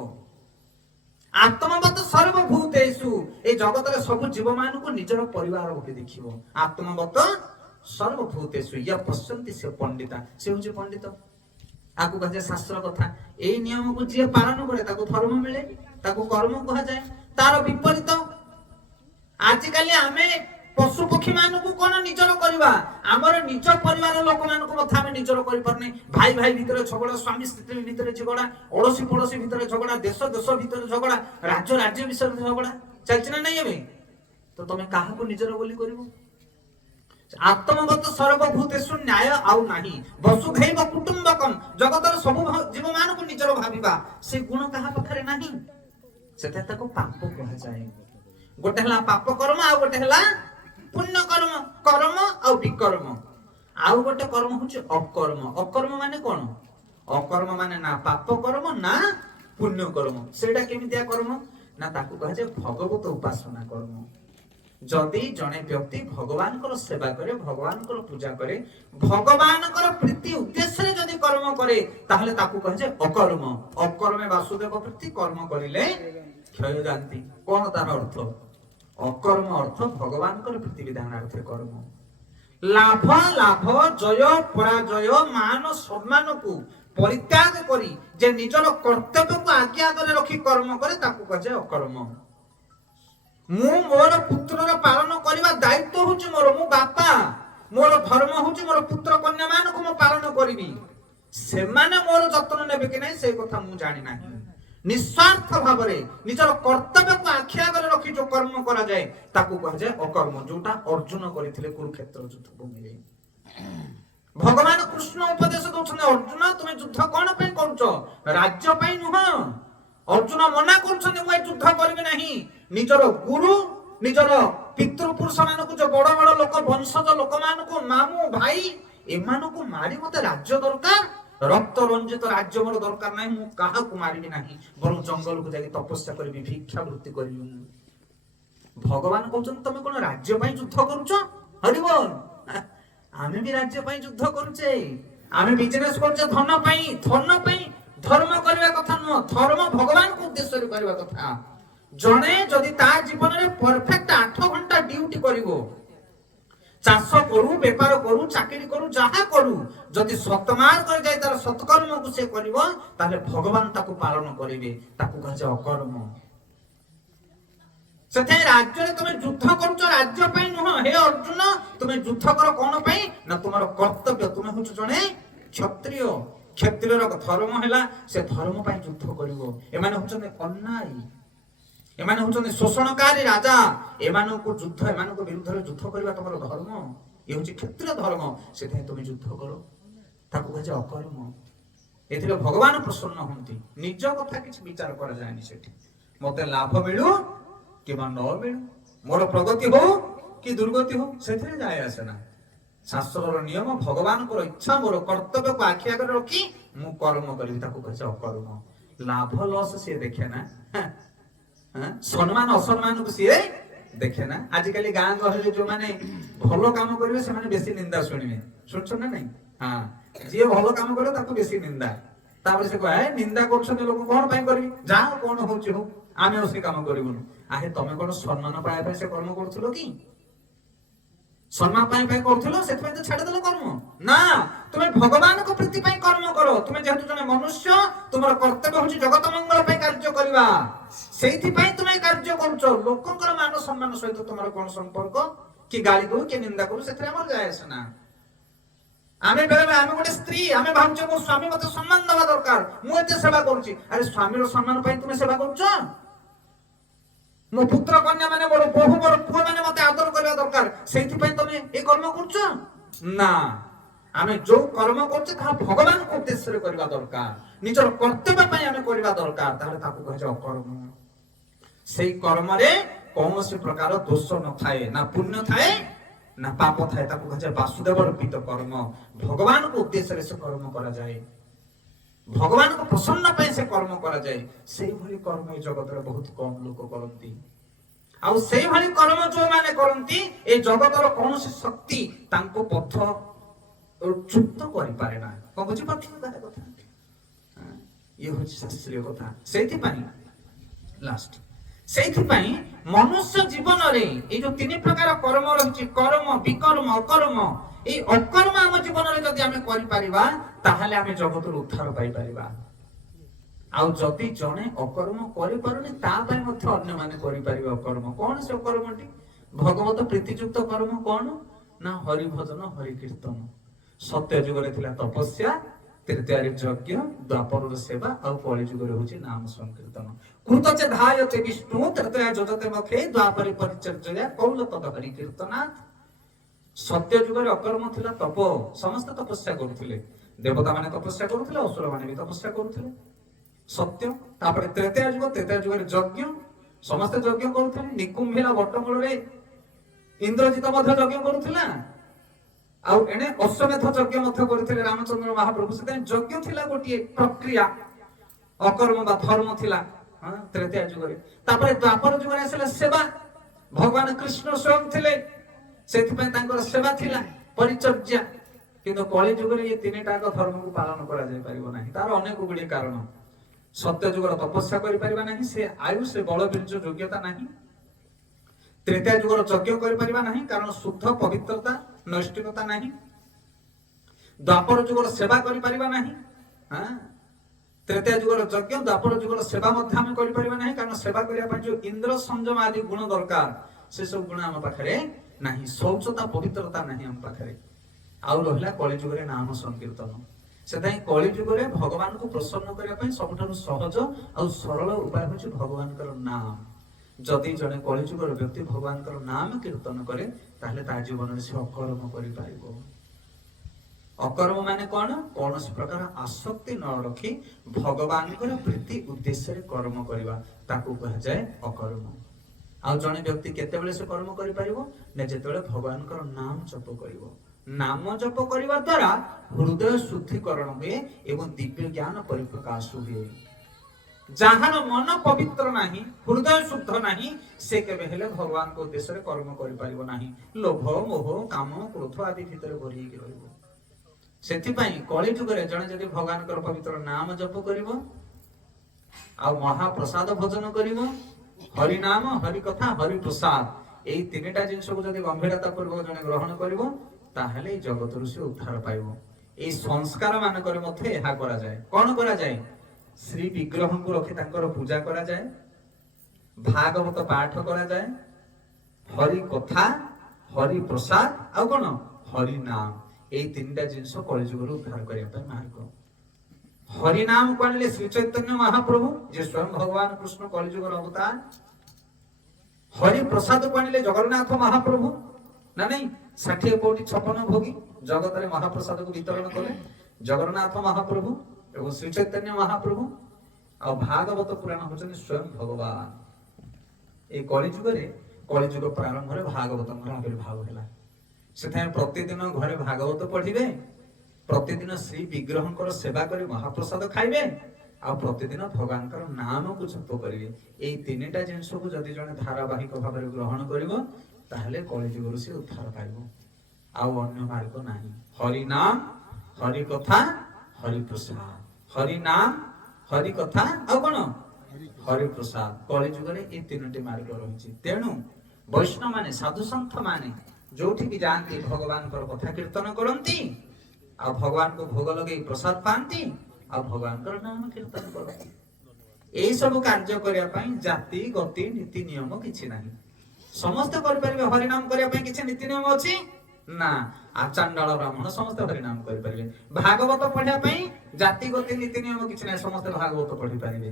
आत्मवत सर्वभूतेषु ए जगत रे सब जीव मान को निजर परिवार भली देखिबो आत्मवत सर्वभूतेषु ये पश्यन्ति से पंडिता से होचे पंडित आकु कहे शास्त्र कथा ए नियम को जे पालन करे ताको धर्म मिले ताको कर्म कहा जाए तार विपरीत आजिकाली हमें पशु पक्षी मान को कोन निजर करबा हमर निज परिवार लोक मान को कथा हमें निजर करि परने भाई भाई भीतर झगड़ा स्वामी स्त्री भीतर झगड़ा ओडसी पड़ोसी भीतर झगड़ा देश देश भीतर झगड़ा राज्य राज्य विषय झगड़ा चलछि ना नहीं एबे तो तमे काहा को निजर बोली करबो आत्मवत सर्वभूतेषु न्याय आउ नाही वसुधैव कुटुंबकम जगतर सब जीव मान को निजर भाबिबा से गुण कहा पखरे नाही सेते ताको पाप कहा जाए गोटे हला पाप कर्म आ गोटे हला पुण्य कर्म कर्म आ विकर्म आउ गोटे कर्म होचे अकर्म अकर्म माने कोन अकर्म माने ना पाप कर्म ना पुण्य कर्म सेटा केमितिया कर्म ना ताको कहा जाए भगवत उपासना कर्म जदि जने व्यक्ति भगवान को सेवा करे भगवान को पूजा करे भगवान को प्रीति उद्देश्य रे जदि कर्म करे ताहले ताकू कहे जे अकर्म अकर्मे वासुदेव प्रीति कर्म करिले क्षय जानती कोन तार अर्थ अकर्म अर्थ भगवान को प्रीति विधान अर्थ कर्म लाभ लाभ जय पराजय मान सम्मान को परित्याग करी जे निजर कर्तव्य को आज्ञा करे रखी कर्म करे ताकू कहे जे अकर्म मु मोर पुत्रर पालन करबा दायित्व होची मोर मु बापा मोर धर्म होची मोर पुत्र कन्या मान को मु पालन करबी ସେମାନେ ମୋର ଯତ୍ନ ନେବେ କି ନାହିଁ ସେ କଥା ମୁଁ ଜାଣି ନାହିଁ। ନିଃସ୍ୱାର୍ଥ ଭାବରେ ନିଜର କର୍ତ୍ତବ୍ୟକୁ ଆଖି ଆଗରେ ରଖି ଯୋଉ କର୍ମ କରାଯାଏ ତାକୁ କୁହାଯାଏ ଅକର୍ମ, ଯୋଉଟା ଅର୍ଜୁନ କରିଥିଲେ କୁରୁକ୍ଷେତ୍ର ଯୁଦ୍ଧ ଭୂମିରେ। ଭଗବାନ କୃଷ୍ଣ ଉପଦେଶ ଦଉଛନ୍ତି, ଅର୍ଜୁନ ତୁମେ ଯୁଦ୍ଧ କଣ ପାଇଁ କରୁଛ? ରାଜ୍ୟ ପାଇଁ ନୁହଁ। ଅର୍ଜୁନ ମନା କରୁଛନ୍ତି ମୁଁ ଏ ଯୁଦ୍ଧ କରିବି ନାହିଁ। ନିଜର ଗୁରୁ, ନିଜର ପିତୃପୁରୁଷ ମାନଙ୍କୁ, ଯୋଉ ବଡ ବଡ ଲୋକ, ବଂଶଜ ଲୋକମାନଙ୍କୁ, ମାମୁଁ ଭାଇ, ଏମାନଙ୍କୁ ମାରି ମତେ ରାଜ୍ୟ ଦରକାର, ରକ୍ତ ରଞ୍ଜିତ ରାଜ୍ୟ ମୋର ଦରକାର ନାହିଁ। ମୁଁ କାହାକୁ ମାରିବି ନାହିଁ, ବରଂ ଜଙ୍ଗଲକୁ ଯାଇକି ତପସ୍ୟା କରିବି, ଭିକ୍ଷା ବୃତ୍ତି କରିବି। ଭଗବାନ କହୁଛନ୍ତି ତମେ କଣ ରାଜ୍ୟ ପାଇଁ ଯୁଦ୍ଧ କରୁଛ? ହରିବୋଲ। ଆମେ ବି ରାଜ୍ୟ ପାଇଁ ଯୁଦ୍ଧ କରୁଛେ, ଆମେ ବିଜନେସ କରୁଛେ ଧନ ପାଇଁ। ଧନ ପାଇଁ ଧର୍ମ କରିବା କଥା ନୁହଁ, ଧର୍ମ ଭଗବାନଙ୍କ ଉଦ୍ଦେଶ୍ୟରେ କରିବା କଥା। ଜଣେ ଯଦି ତା ଜୀବନରେ ପରଫେକ୍ଟ 8 ଘଣ୍ଟା ଡ୍ୟୁଟି କରିବ, ଚାଷ କରୁ, ବେପାର କରୁ, ଚାକିରି କରୁ, ଯାହା କରୁ, ଯଦି ସତମାର୍ଗରେ ଯାଇ ତାର ସତ୍କର୍ମକୁ ସେ କରିବ, ତାହେଲେ ଭଗବାନ ତାକୁ ପାଳନ କରିବେ। ତାକୁ କୁହାଯାଏ ଅକର୍ମ। ସେଥିପାଇଁ ରାଜ୍ୟରେ ତମେ ଯୁଦ୍ଧ କରୁଛ ରାଜ୍ୟ ପାଇଁ ନୁହଁ। ହେ ଅର୍ଜୁନ, ତୁମେ ଯୁଦ୍ଧ କର କଣ ପାଇଁ? ନା ତୁମର କର୍ତ୍ତବ୍ୟ। ତୁମେ ହଉଛ ଜଣେ କ୍ଷତ୍ରିୟ। କ୍ଷତ୍ରିୟର ଧର୍ମ ହେଲା ସେ ଧର୍ମ ପାଇଁ ଯୁଦ୍ଧ କରିବ। ଏମାନେ ହଉଛନ୍ତି ଅନ୍ୟାୟୀ, ଏମାନେ ହଉଛନ୍ତି ଶୋଷଣକାରୀ ରାଜା। ଏମାନଙ୍କ ବିରୁଦ୍ଧରେ ଯୁଦ୍ଧ କରିବା ତମର ଧର୍ମ। ଏ ହଉଛି କ୍ଷତ୍ରିୟ ଧର୍ମ। ସେଥିପାଇଁ ତୁମେ ଯୁଦ୍ଧ କର। ତାକୁ କୁହାଯାଏ ଅକର୍ମ। ଏଥିରେ ଭଗବାନ ପ୍ରସନ୍ନ ହୁଅନ୍ତି। ନିଜ କଥା କିଛି ବିଚାର କରାଯାଏନି ସେଠି। ମତେ ଲାଭ ମିଳୁ କିମ୍ବା ନ ମିଳୁ, ମୋର ପ୍ରଗତି ହଉ କି ଦୁର୍ଗତି ହଉ, ସେଥିରେ ଯାଏ ଆସେ ନା। ଶାସ୍ତ୍ରର ନିୟମ, ଭଗବାନଙ୍କର ଇଚ୍ଛା, ମୋର କର୍ତ୍ତବ୍ୟକୁ ଆଖି ଆଗରେ ରଖି ମୁଁ କର୍ମ କରିବି। ତାକୁ କୁହାଯାଏ ଅକର୍ମ। ଲାଭ ଲସ୍ ସିଏ ଦେଖେ ନା, ସମ୍ମାନ ଅସମ୍ମାନକୁ ସିଏ ଦେଖେ ନା। ଆଜିକାଲି ଗାଁ ଗହଳିରେ ଯୋଉମାନେ ଭଲ କାମ କରିବେ ସେମାନେ ବେଶୀ ନିନ୍ଦା ଶୁଣିବେ। ଶୁଣୁଛ ନା ନାଇଁ? ହଁ, ଯିଏ ଭଲ କାମ କରିବ ତାକୁ ବେଶୀ ନିନ୍ଦା। ତାପରେ ସେ କହେ ନିନ୍ଦା କରୁଛନ୍ତି ଲୋକ, କଣ ପାଇଁ କରିବି, ଯାହା କଣ ହଉଛି ହଉ, ଆମେ ଆଉ ସେ କାମ କରିବୁନୁ। ଆହେ ତମେ କଣ ସମ୍ମାନ ପାଇବା ପାଇଁ ସେ କର୍ମ କରୁଥିଲ କି? ସମ୍ମାନ ପାଇଁ କରୁଥିଲ, ସେଥିପାଇଁ ତ ଛାଡ଼ିଦେଲ କର୍ମ? ନା, ତୁମେ ଭଗବାନଙ୍କ ପ୍ରୀତି ପାଇଁ କର୍ମ କର। ତୁମେ ଯେହେତୁ ଜଣେ ମନୁଷ୍ୟ, ତୁମର କର୍ତ୍ତବ୍ୟ ହଉଛି ଜଗତ ମଙ୍ଗଳ ପାଇଁ କାର୍ଯ୍ୟ କରିବା। ସେଇଥିପାଇଁ ତୁମେ କାର୍ଯ୍ୟ କରୁଛ। ଲୋକଙ୍କର ମାନ ସମ୍ମାନ ସହିତ ତୁମର କଣ ସମ୍ପର୍କ? କି ଗାଳି ଦଉ କି ନିନ୍ଦା କରୁ, ସେଥିରେ ଆମର ଯାଏ ଆସେ ନା। ଆମେ ବେଳେବେଳେ ଆମେ ଗୋଟେ ସ୍ତ୍ରୀ, ଆମେ ଭାବୁଛେ ମୋ ସ୍ୱାମୀ ମତେ ସମ୍ମାନ ଦେବା ଦରକାର, ମୁଁ ଏତେ ସେବା କରୁଛି। ଆରେ ସ୍ୱାମୀର ସମ୍ମାନ ପାଇଁ ତୁମେ ସେବା କରୁଛ? ମୋ ପୁତ୍ର କନ୍ୟା ମାନେ, ମୋର ବୋହୂ, ମୋର ପୁଅ ମାନେ ମତେ ଆଦର କରିବା ଦରକାର, ସେଇଥିପାଇଁ ତମେ ଏ କର୍ମ କରୁଛ? ନା, ଆମେ ଯୋଉ କର୍ମ କରୁଛେ ତାହା ଭଗବାନଙ୍କ ଉଦ୍ଦେଶ୍ୟରେ କରିବା ଦରକାର, ନିଜର କର୍ତ୍ତବ୍ୟ ପାଇଁ ଆମେ କରିବା ଦରକାର, ତାହେଲେ ତାକୁ କୁହାଯାଏ ଅକର୍ମ। ସେଇ କର୍ମରେ କୌଣସି ପ୍ରକାର ଦୋଷ ନଥାଏ, ନା ପୁଣ୍ୟ ଥାଏ ନା ପାପ ଥାଏ। ତାକୁ କୁହାଯାଏ ବାସୁଦେବ ରୂପିତ କର୍ମ। ଭଗବାନଙ୍କ ଉଦ୍ଦେଶ୍ୟରେ ସେ କର୍ମ କରାଯାଏ, ଭଗବାନଙ୍କ ପ୍ରସନ୍ନ ପାଇଁ ସେ କର୍ମ କରାଯାଏ। ସେଇଭଳି କର୍ମ ଏ ଜଗତରେ ବହୁତ କମ ଲୋକ କରନ୍ତି। ଆଉ ସେଇଭଳି କର୍ମ ଯୋଉମାନେ କରନ୍ତି, ଏ ଜଗତର କୌଣସି ଶକ୍ତି ତାଙ୍କୁ ପଥ ଚ୍ୟୁତ କରିପାରେ ନା। କଣ ବୁଝିପାରୁଛନ୍ତି କଥା? ଇଏ ହଉଛି ଶାସ୍ତ୍ରୀୟ କଥା। ସେଇଥିପାଇଁ ମନୁଷ୍ୟ ଜୀବନରେ ଏଇ ଯୋଉ 3 ପ୍ରକାର କର୍ମ ରହିଛି, କର୍ମ, ବିକର୍ମ, ଅକର୍ମ, ଏଇ ଅକର୍ମ ଆମ ଜୀବନରେ ଯଦି ଆମେ କରିପାରିବା, ତାହେଲେ ଆମେ ଜଗତରୁ ଉଦ୍ଧାର ପାଇପାରିବା। ଆଉ ଯଦି ଜଣେ ଅକର୍ମ କରିପାରୁନି, ତା ପାଇଁ ମଧ୍ୟ ଅନ୍ୟମାନେ କରିପାରିବେ ଅକର୍ମ। କଣ ସେ ଅକର୍ମଟି? ଭଗବତ ପ୍ରୀତିଯୁକ୍ତ କର୍ମ କଣ? ନା ହରିଭଜନ, ହରିକୀର୍ତ୍ତନ। ସତ୍ୟ ଯୁଗରେ ଥିଲା ତପସ୍ୟା, ତ୍ରେତୟାରେ ଯଜ୍ଞ, ଦ୍ୱାପରର ସେବା, ଆଉ କଳି ଯୁଗରେ ହଉଛି ନାମ ସଂକୀର୍ତ୍ତନ। କୃତଚେ ଧାୟତେ ବିଷ୍ଣୁ, ତ୍ରେତୟା ଯଜତେ ମଖେ, ଦ୍ୱାପରେ ପରିଚର୍ଯ୍ୟା, କୌଲ ତଦ ହରିକୀର୍ତ୍ତନାତ୍। ସତ୍ୟ ଯୁଗରେ ଅକର୍ମ ଥିଲା, ତପ। ସମସ୍ତେ ତପସ୍ୟା କରୁଥିଲେ, ଦେବତା ମାନେ ତପସ୍ୟା କରୁଥିଲେ, ଅସୁର ମାନେ ବି ତପସ୍ୟା କରୁଥିଲେ। ସତ୍ୟ। ତାପରେ ତ୍ରେତୟା ଯୁଗରେ ଯଜ୍ଞ, ସମସ୍ତେ ଯଜ୍ଞ କରୁଥିଲେ। ନିକୁମ୍ଭିଲା ବଟମୂଳରେ ଇନ୍ଦ୍ରଜିତ ମଧ୍ୟ ଯଜ୍ଞ କରୁଥିଲା, ଆଉ ଏଣେ ଅଶ୍ୱମେଧ ଯଜ୍ଞ ମଧ୍ୟ କରିଥିଲେ ରାମଚନ୍ଦ୍ର ମହାପ୍ରଭୁ। ସେଥିପାଇଁ ଯଜ୍ଞ ଥିଲା ଗୋଟିଏ ପ୍ରକ୍ରିୟା, ଅକର୍ମ ବା ଧର୍ମ ଥିଲା ତ୍ରେତୟା ଯୁଗରେ। ତାପରେ ଦ୍ୱାପର ଯୁଗରେ ଆସିଲା ସେବା। ଭଗବାନ କୃଷ୍ଣ ସ୍ୱୟଂ ଥିଲେ, ସେଥିପାଇଁ ତାଙ୍କର ସେବା ଥିଲା, ପରିଚର୍ଯ୍ୟା। କିନ୍ତୁ କଳି ଯୁଗରେ ଏ 3ଟାକ ଧର୍ମକୁ ପାଳନ କରାଯାଇ ପାରିବ ନାହିଁ। ତାର ଅନେକ ଗୁଡ଼ିଏ କାରଣ। ସତ୍ୟ ଯୁଗର ତପସ୍ୟା କରିପାରିବା ନାହିଁ, ସେ ଆୟୁ, ସେ ବଳ, ବୀର୍ଯ୍ୟ, ଯୋଗ୍ୟତା ନାହିଁ। ତ୍ରେତୟା ଯୁଗର ଯଜ୍ଞ କରିପାରିବା ନାହିଁ, କାରଣ ଶୁଦ୍ଧ ପବିତ୍ରତା, ନୈଷ୍ଠିକତା ନାହିଁ। ଦ୍ୱାପର ଯୁଗର ସେବା କରିପାରିବା ନାହିଁ। ତ୍ରେତୟା ଯୁଗର ଯଜ୍ଞ, ଦ୍ୱାପର ଯୁଗର ସେବା ମଧ୍ୟ ଆମେ କରିପାରିବା ନାହିଁ, କାରଣ ସେବା କରିବା ପାଇଁ ଯୋଉ ଇନ୍ଦ୍ର ସଂଯମ ଆଦି ଗୁଣ ଦରକାର, ସେ ସବୁ ଗୁଣ ଆମ ପାଖରେ ନାହିଁ। ଶୌଚତା, ପବିତ୍ରତା ନାହିଁ ଆମ ପାଖରେ। ଆଉ ରହିଲା କଳି ଯୁଗରେ ନାମ ସଂକୀର୍ତ୍ତନ। ସେଥିପାଇଁ କଳି ଯୁଗରେ ଭଗବାନଙ୍କୁ ପ୍ରସନ୍ନ କରିବା ପାଇଁ ସବୁଠାରୁ ସହଜ ଆଉ ସରଳ ଉପାୟ ହେଉଛି ଭଗବାନଙ୍କର ନାମ। ଯଦି ଜଣେ କଳି ଯୁଗର ବ୍ୟକ୍ତି ଭଗବାନଙ୍କର ନାମ କୀର୍ତ୍ତନ କରେ ତାହେଲେ ତା ଜୀବନରେ ସେ ଅକର୍ମ କରିପାରିବ। ଅକର୍ମ ମାନେ କଣ? କୌଣସି ପ୍ରକାର ଆସକ୍ତି ନ ରଖି ଭଗବାନଙ୍କର ପ୍ରୀତି ଉଦ୍ଦେଶ୍ୟରେ କର୍ମ କରିବା, ତାକୁ କୁହାଯାଏ ଅକର୍ମ। ଆଉ ଜଣେ ବ୍ୟକ୍ତି କେତେବେଳେ ସେ କର୍ମ କରିପାରିବ ନା ଯେତେବେଳେ ଭଗବାନଙ୍କର ନାମ ଜପ କରିବ। ନାମ ଜପ କରିବା ଦ୍ୱାରା ହୃଦୟ ଶୁଦ୍ଧିକରଣ ହୁଏ ଏବଂ ଦିବ୍ୟ ଜ୍ଞାନ ପରିପ୍ରକାଶ ହୁଏ। ଯାହାର ମନ ପବିତ୍ର ନାହିଁ, ହୃଦୟ ଶୁଦ୍ଧ ନାହିଁ, ସେ କେବେ ହେଲେ ଭଗବାନଙ୍କ ଉଦ୍ଦେଶ୍ୟରେ କର୍ମ କରିପାରିବ ନାହିଁ। ଲୋଭ, ମୋହ, କାମ, କ୍ରୋଧ ଆଦି ଭିତରେ ଭରି ହେଇକି ରହିବ। ସେଥିପାଇଁ କଳି ଯୁଗରେ ଜଣେ ଯଦି ଭଗବାନଙ୍କର ପବିତ୍ର ନାମ ଜପ କରିବ ଆଉ ମହାପ୍ରସାଦ ଭୋଜନ କରିବ, ହରିନାମ, ହରି କଥା, ହରି ପ୍ରସାଦ, ଏଇ ତିନିଟା ଜିନିଷକୁ ଯଦି ଗମ୍ଭୀରତା ପୂର୍ବକ ଜଣେ ଗ୍ରହଣ କରିବ ତାହେଲେ ଏଇ ଜଗତରୁ ସେ ଉଦ୍ଧାର ପାଇବ। ଏଇ ସଂସ୍କାର ମାନଙ୍କରେ ମଧ୍ୟ ଏହା କରାଯାଏ। କଣ କରାଯାଏ? ଶ୍ରୀ ବିଗ୍ରହଙ୍କୁ ରଖି ତାଙ୍କର ପୂଜା କରାଯାଏ, ଭାଗବତ ପାଠ କରାଯାଏ, ହରି କଥା, ହରି ପ୍ରସାଦ ଆଉ କଣ? ହରି ନାମ। ଏଇ ତିନିଟା ଜିନିଷ କଳିଯୁଗରୁ ଉଦ୍ଧାର କରିବା ପାଇଁ ମାର୍ଗ। ହରିନାମ କୁ ଆଣିଲେ ଶ୍ରୀ ଚୈତନ୍ୟ ମହାପ୍ରଭୁ, ଯେ ସ୍ୱୟଂ ଭଗବାନ କୃଷ୍ଣ କଳିଯୁଗର ଅବତାର। ହରି ପ୍ରସାଦ କୁ ଆଣିଲେ ଜଗନ୍ନାଥ ମହାପ୍ରଭୁ, ନା ନାଇଁ? 60 କୋଟି 56 ଭୋଗୀ ଜଗତରେ ମହାପ୍ରସାଦକୁ ବିତରଣ କଲେ ଜଗନ୍ନାଥ ମହାପ୍ରଭୁ ଏବଂ ଶ୍ରୀ ଚୈତନ୍ୟ ମହାପ୍ରଭୁ। ଆଉ ଭାଗବତ ପୁରାଣ ହଉଛନ୍ତି ସ୍ୱୟଂ ଭଗବାନ। এই କଳିଯୁଗରେ, କଳିଯୁଗ ପ୍ରାରମ୍ଭରେ ଭାଗବତଙ୍କର ଆବିର୍ଭାବ ହେଲା। ସେଥିପାଇଁ ପ୍ରତିଦିନ ଘରେ ଭାଗବତ ପଢିବେ, ପ୍ରତିଦିନ ଶ୍ରୀ ବିଗ୍ରହଙ୍କର ସେବା କରି ମହାପ୍ରସାଦ ଖାଇବେ, ଆଉ ପ୍ରତିଦିନ ଭଗବାନଙ୍କର ନାମକୁ ଜପ କରିବେ। ଏଇ ତିନିଟା ଜିନିଷକୁ ଯଦି ଜଣେ ଧାରାବାହିକ ଭାବରେ ଗ୍ରହଣ କରିବ ତାହେଲେ କଳିଯୁଗରୁ ସେ ଉଦ୍ଧାର ପାଇବ। ଆଉ ଅନ୍ୟ ମାର୍ଗ ନାହିଁ। ହରି ନାମ, ହରି କଥା, ହରି ପ୍ରସାଦ। ହରି ନାମ, ହରି କଥା ଆଉ କଣ? ହରି ପ୍ରସାଦ। କଳିଯୁଗରେ ଏଇ ତିନୋଟି ମାର୍ଗ ରହିଛି। ତେଣୁ ବୈଷ୍ଣବ ମାନେ, ସାଧୁ ସନ୍ଥ ମାନେ ଯୋଉଠିକି ଯାଆନ୍ତି ଭଗବାନଙ୍କର କଥା କୀର୍ତ୍ତନ କରନ୍ତି, ଆଉ ଭଗବାନଙ୍କୁ ଭୋଗ ଲଗେଇ ପ୍ରସାଦ ପାଆନ୍ତି, ଆଉ ଭଗବାନଙ୍କର ନାମ କୀର୍ତ୍ତନ କରନ୍ତି। ଏଇ ସବୁ କାର୍ଯ୍ୟ କରିବା ପାଇଁ ଜାତି, ଗତି, ନୀତି ନିୟମ କିଛି ନାହିଁ। ସମସ୍ତେ କରିପାରିବେ। ହରିନାମ କରିବା ପାଇଁ କିଛି ନୀତି ନିୟମ ଅଛି ନା? ଆଚାଣ୍ଡାଳ ବ୍ରାହ୍ମଣ ସମସ୍ତେ ହରିନାମ କରିପାରିବେ। ଭାଗବତ ପଢିବା ପାଇଁ ଜାତି, ଗତି, ନୀତି ନିୟମ କିଛି ନାହିଁ, ସମସ୍ତେ ଭାଗବତ ପଢି ପାରିବେ।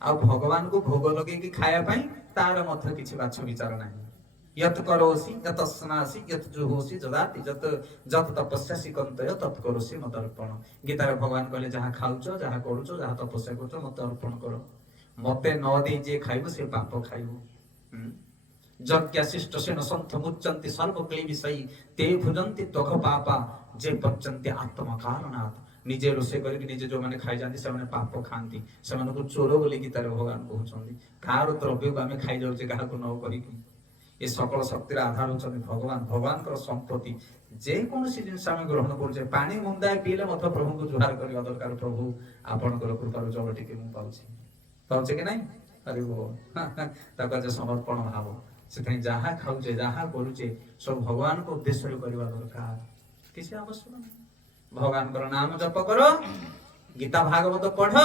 ଆଉ ଭଗବାନଙ୍କୁ ଭୋଗ ଲଗେଇକି ଖାଇବା ପାଇଁ ତାର ମଧ୍ୟ କିଛି ବାଛ ବିଚାର ନାହିଁ। यत करोसि यत स्नासि यत जुहोसि जदाति जत जत तपस्यासि कन्तय तत करोसि मत अर्पण। गीतारे भगवान कहले जहाँ खाउछ, जहाँ करूछ, जहाँ तपस्या करूछ मत अर्पण करो। मते न दे जे खाइबो से पाप खाइबो। यज्ञाशिष्ट सेन सन्थ मुच्चन्ति सर्वक्लेश विषयी ते भुजन्ति त्वघ पापा जे पच्यन्ति आत्मा कारणात्। निजे रोषे करके निजे जो माने खाई जाती से पाप खाती से चोर बोली गीतारे भगवान कहते कार द्रव्य को आम खाई जाऊे क्या न कही। ये सकल शक्तिर आधार होती भगवान। भगवान संपत्ति जेकोसी जिन आम ग्रहण करुचे पानी मुंदाए पीले प्रभु को जुहार करने दरकार। प्रभु आपणकर कृपार जल टी पाचे कि ना? अरे वो समर्पण भाव से जहाँ खाऊे जहाँ करुचे सब भगवान को उद्देश्य करने दरकार। किसी आवश्यक नहीं। भगवान नाम जप करो, गीता भागवत पढ़,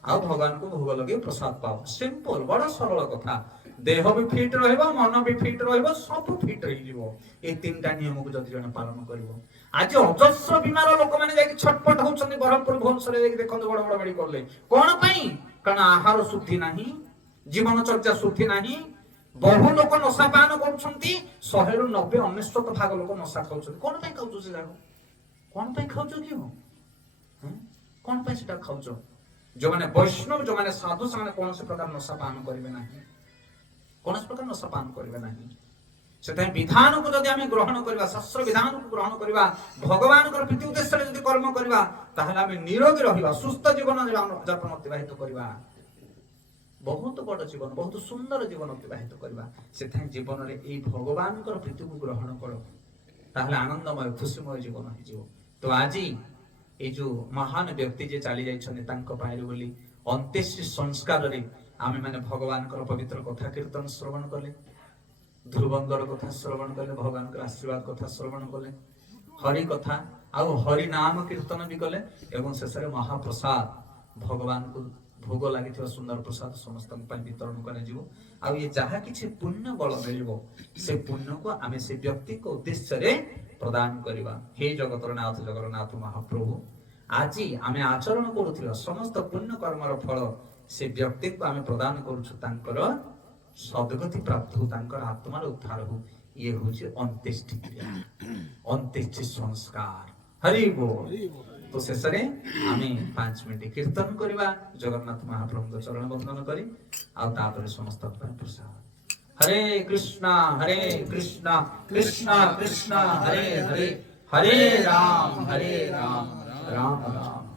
आ भगवान को भोग लगे प्रसाद पाओ। सिंपल, बड़ा सरल कथा। देह भी फिट रहिबो, मन भी फिट रहिबो, सब फिट रही जीवो। ए तीनटा नियम को जदि जने पालन करिवो। आज अजस्र बीमार लोक माने जाई छटपट होउछन्ती ब्रह्मपुर भुवनेश्वर जाई देखन बड़ बड़ मेडिकल ले। कोन पई? कारण आहार शुद्धि नाही, जीवन चर्चा शुद्धि नाही। बहु लोक नशा पान करूछन्ती, 100 रु 90 99 भाग लोक नशा खाउछन्ती। कोन पई खाउछ से जागो? कौन पे खाऊच कि हो? कौन पे सेटा खाऊच? जो माने वैष्णव, जो माने साधु, से माने कौन से प्रकार नशा पान करिवे नाही, कौन से प्रकार नशा पान करिवे नाही। सेता विधान को जदि आमे ग्रहण करबा, शास्त्र विधान को ग्रहण करबा, भगवान कर प्रीति उद्देश्य रे जदि कर्म करबा, ताहले आमे निरोगी रहिबा, सुस्थ जीवन यापन अतिबाहित करबा। बहुत बड़ जीवन, बहुत सुंदर जीवन अतिबाहित करबा। सेता जीवन रे ए भगवान कर प्रीति को ग्रहण करो, ताहले आनंदमय खुशीमय जीवन हो जिवो। तो आज ये जो महान व्यक्ति जे चली जाइए बोली अंत्येष्टि संस्कार रे आमे माने भगवान पवित्र कथा कीर्तन श्रवण कले, ध्रुवंदर कथा श्रवण कले, भगवान आशीर्वाद कथा श्रवण कले, हरि कथा आउ हरि नाम कीर्तन भी कले एवं शेष महाप्रसाद भगवान को भोग लगी सुंदर प्रसाद समस्त वितरण कर ये जहाँ किसी पुण्य बल मिल से पुण्य को आम से व्यक्ति को उद्देश्य प्रदान करवा। हे जगतर नाथ जगन्नाथ महाप्रभु আজি আমি আচରଣ କରୁଥିବା ସମସ୍ତ ପୁଣ୍ୟ କର୍ମର ଫଳ ସେ ବ୍ୟକ୍ତିକୁ ଆମେ ପ୍ରଦାନ କରୁଛୁ, ତାଙ୍କର ସଦ୍ଗତି ପ୍ରାପ୍ତ ହଉ, ତାଙ୍କର ଆତ୍ମାର ଉଦ୍ଧାର ହଉ। ଇଏ ହଉଛି ଅନ୍त्येष्टि କ୍ରିୟା, ଅନ୍त्येष्टि ସଂସ୍କାର। ହରି ବୋଲ। ତ ଶେଷରେ ଆମେ 5 ମିନିଟ କୀର୍ତ୍ତନ କରିବା ଜଗନ୍ନାଥ ମହାପ୍ରଭୁଙ୍କ ଚରଣ ବନ୍ଦନ କରି, ଆଉ ତାପରେ ସମସ୍ତଙ୍କ ପାଇଁ ପ୍ରସାଦ। हरे कृष्णा कृष्णा कृष्णा हरे हरे, हरे राम राम राम।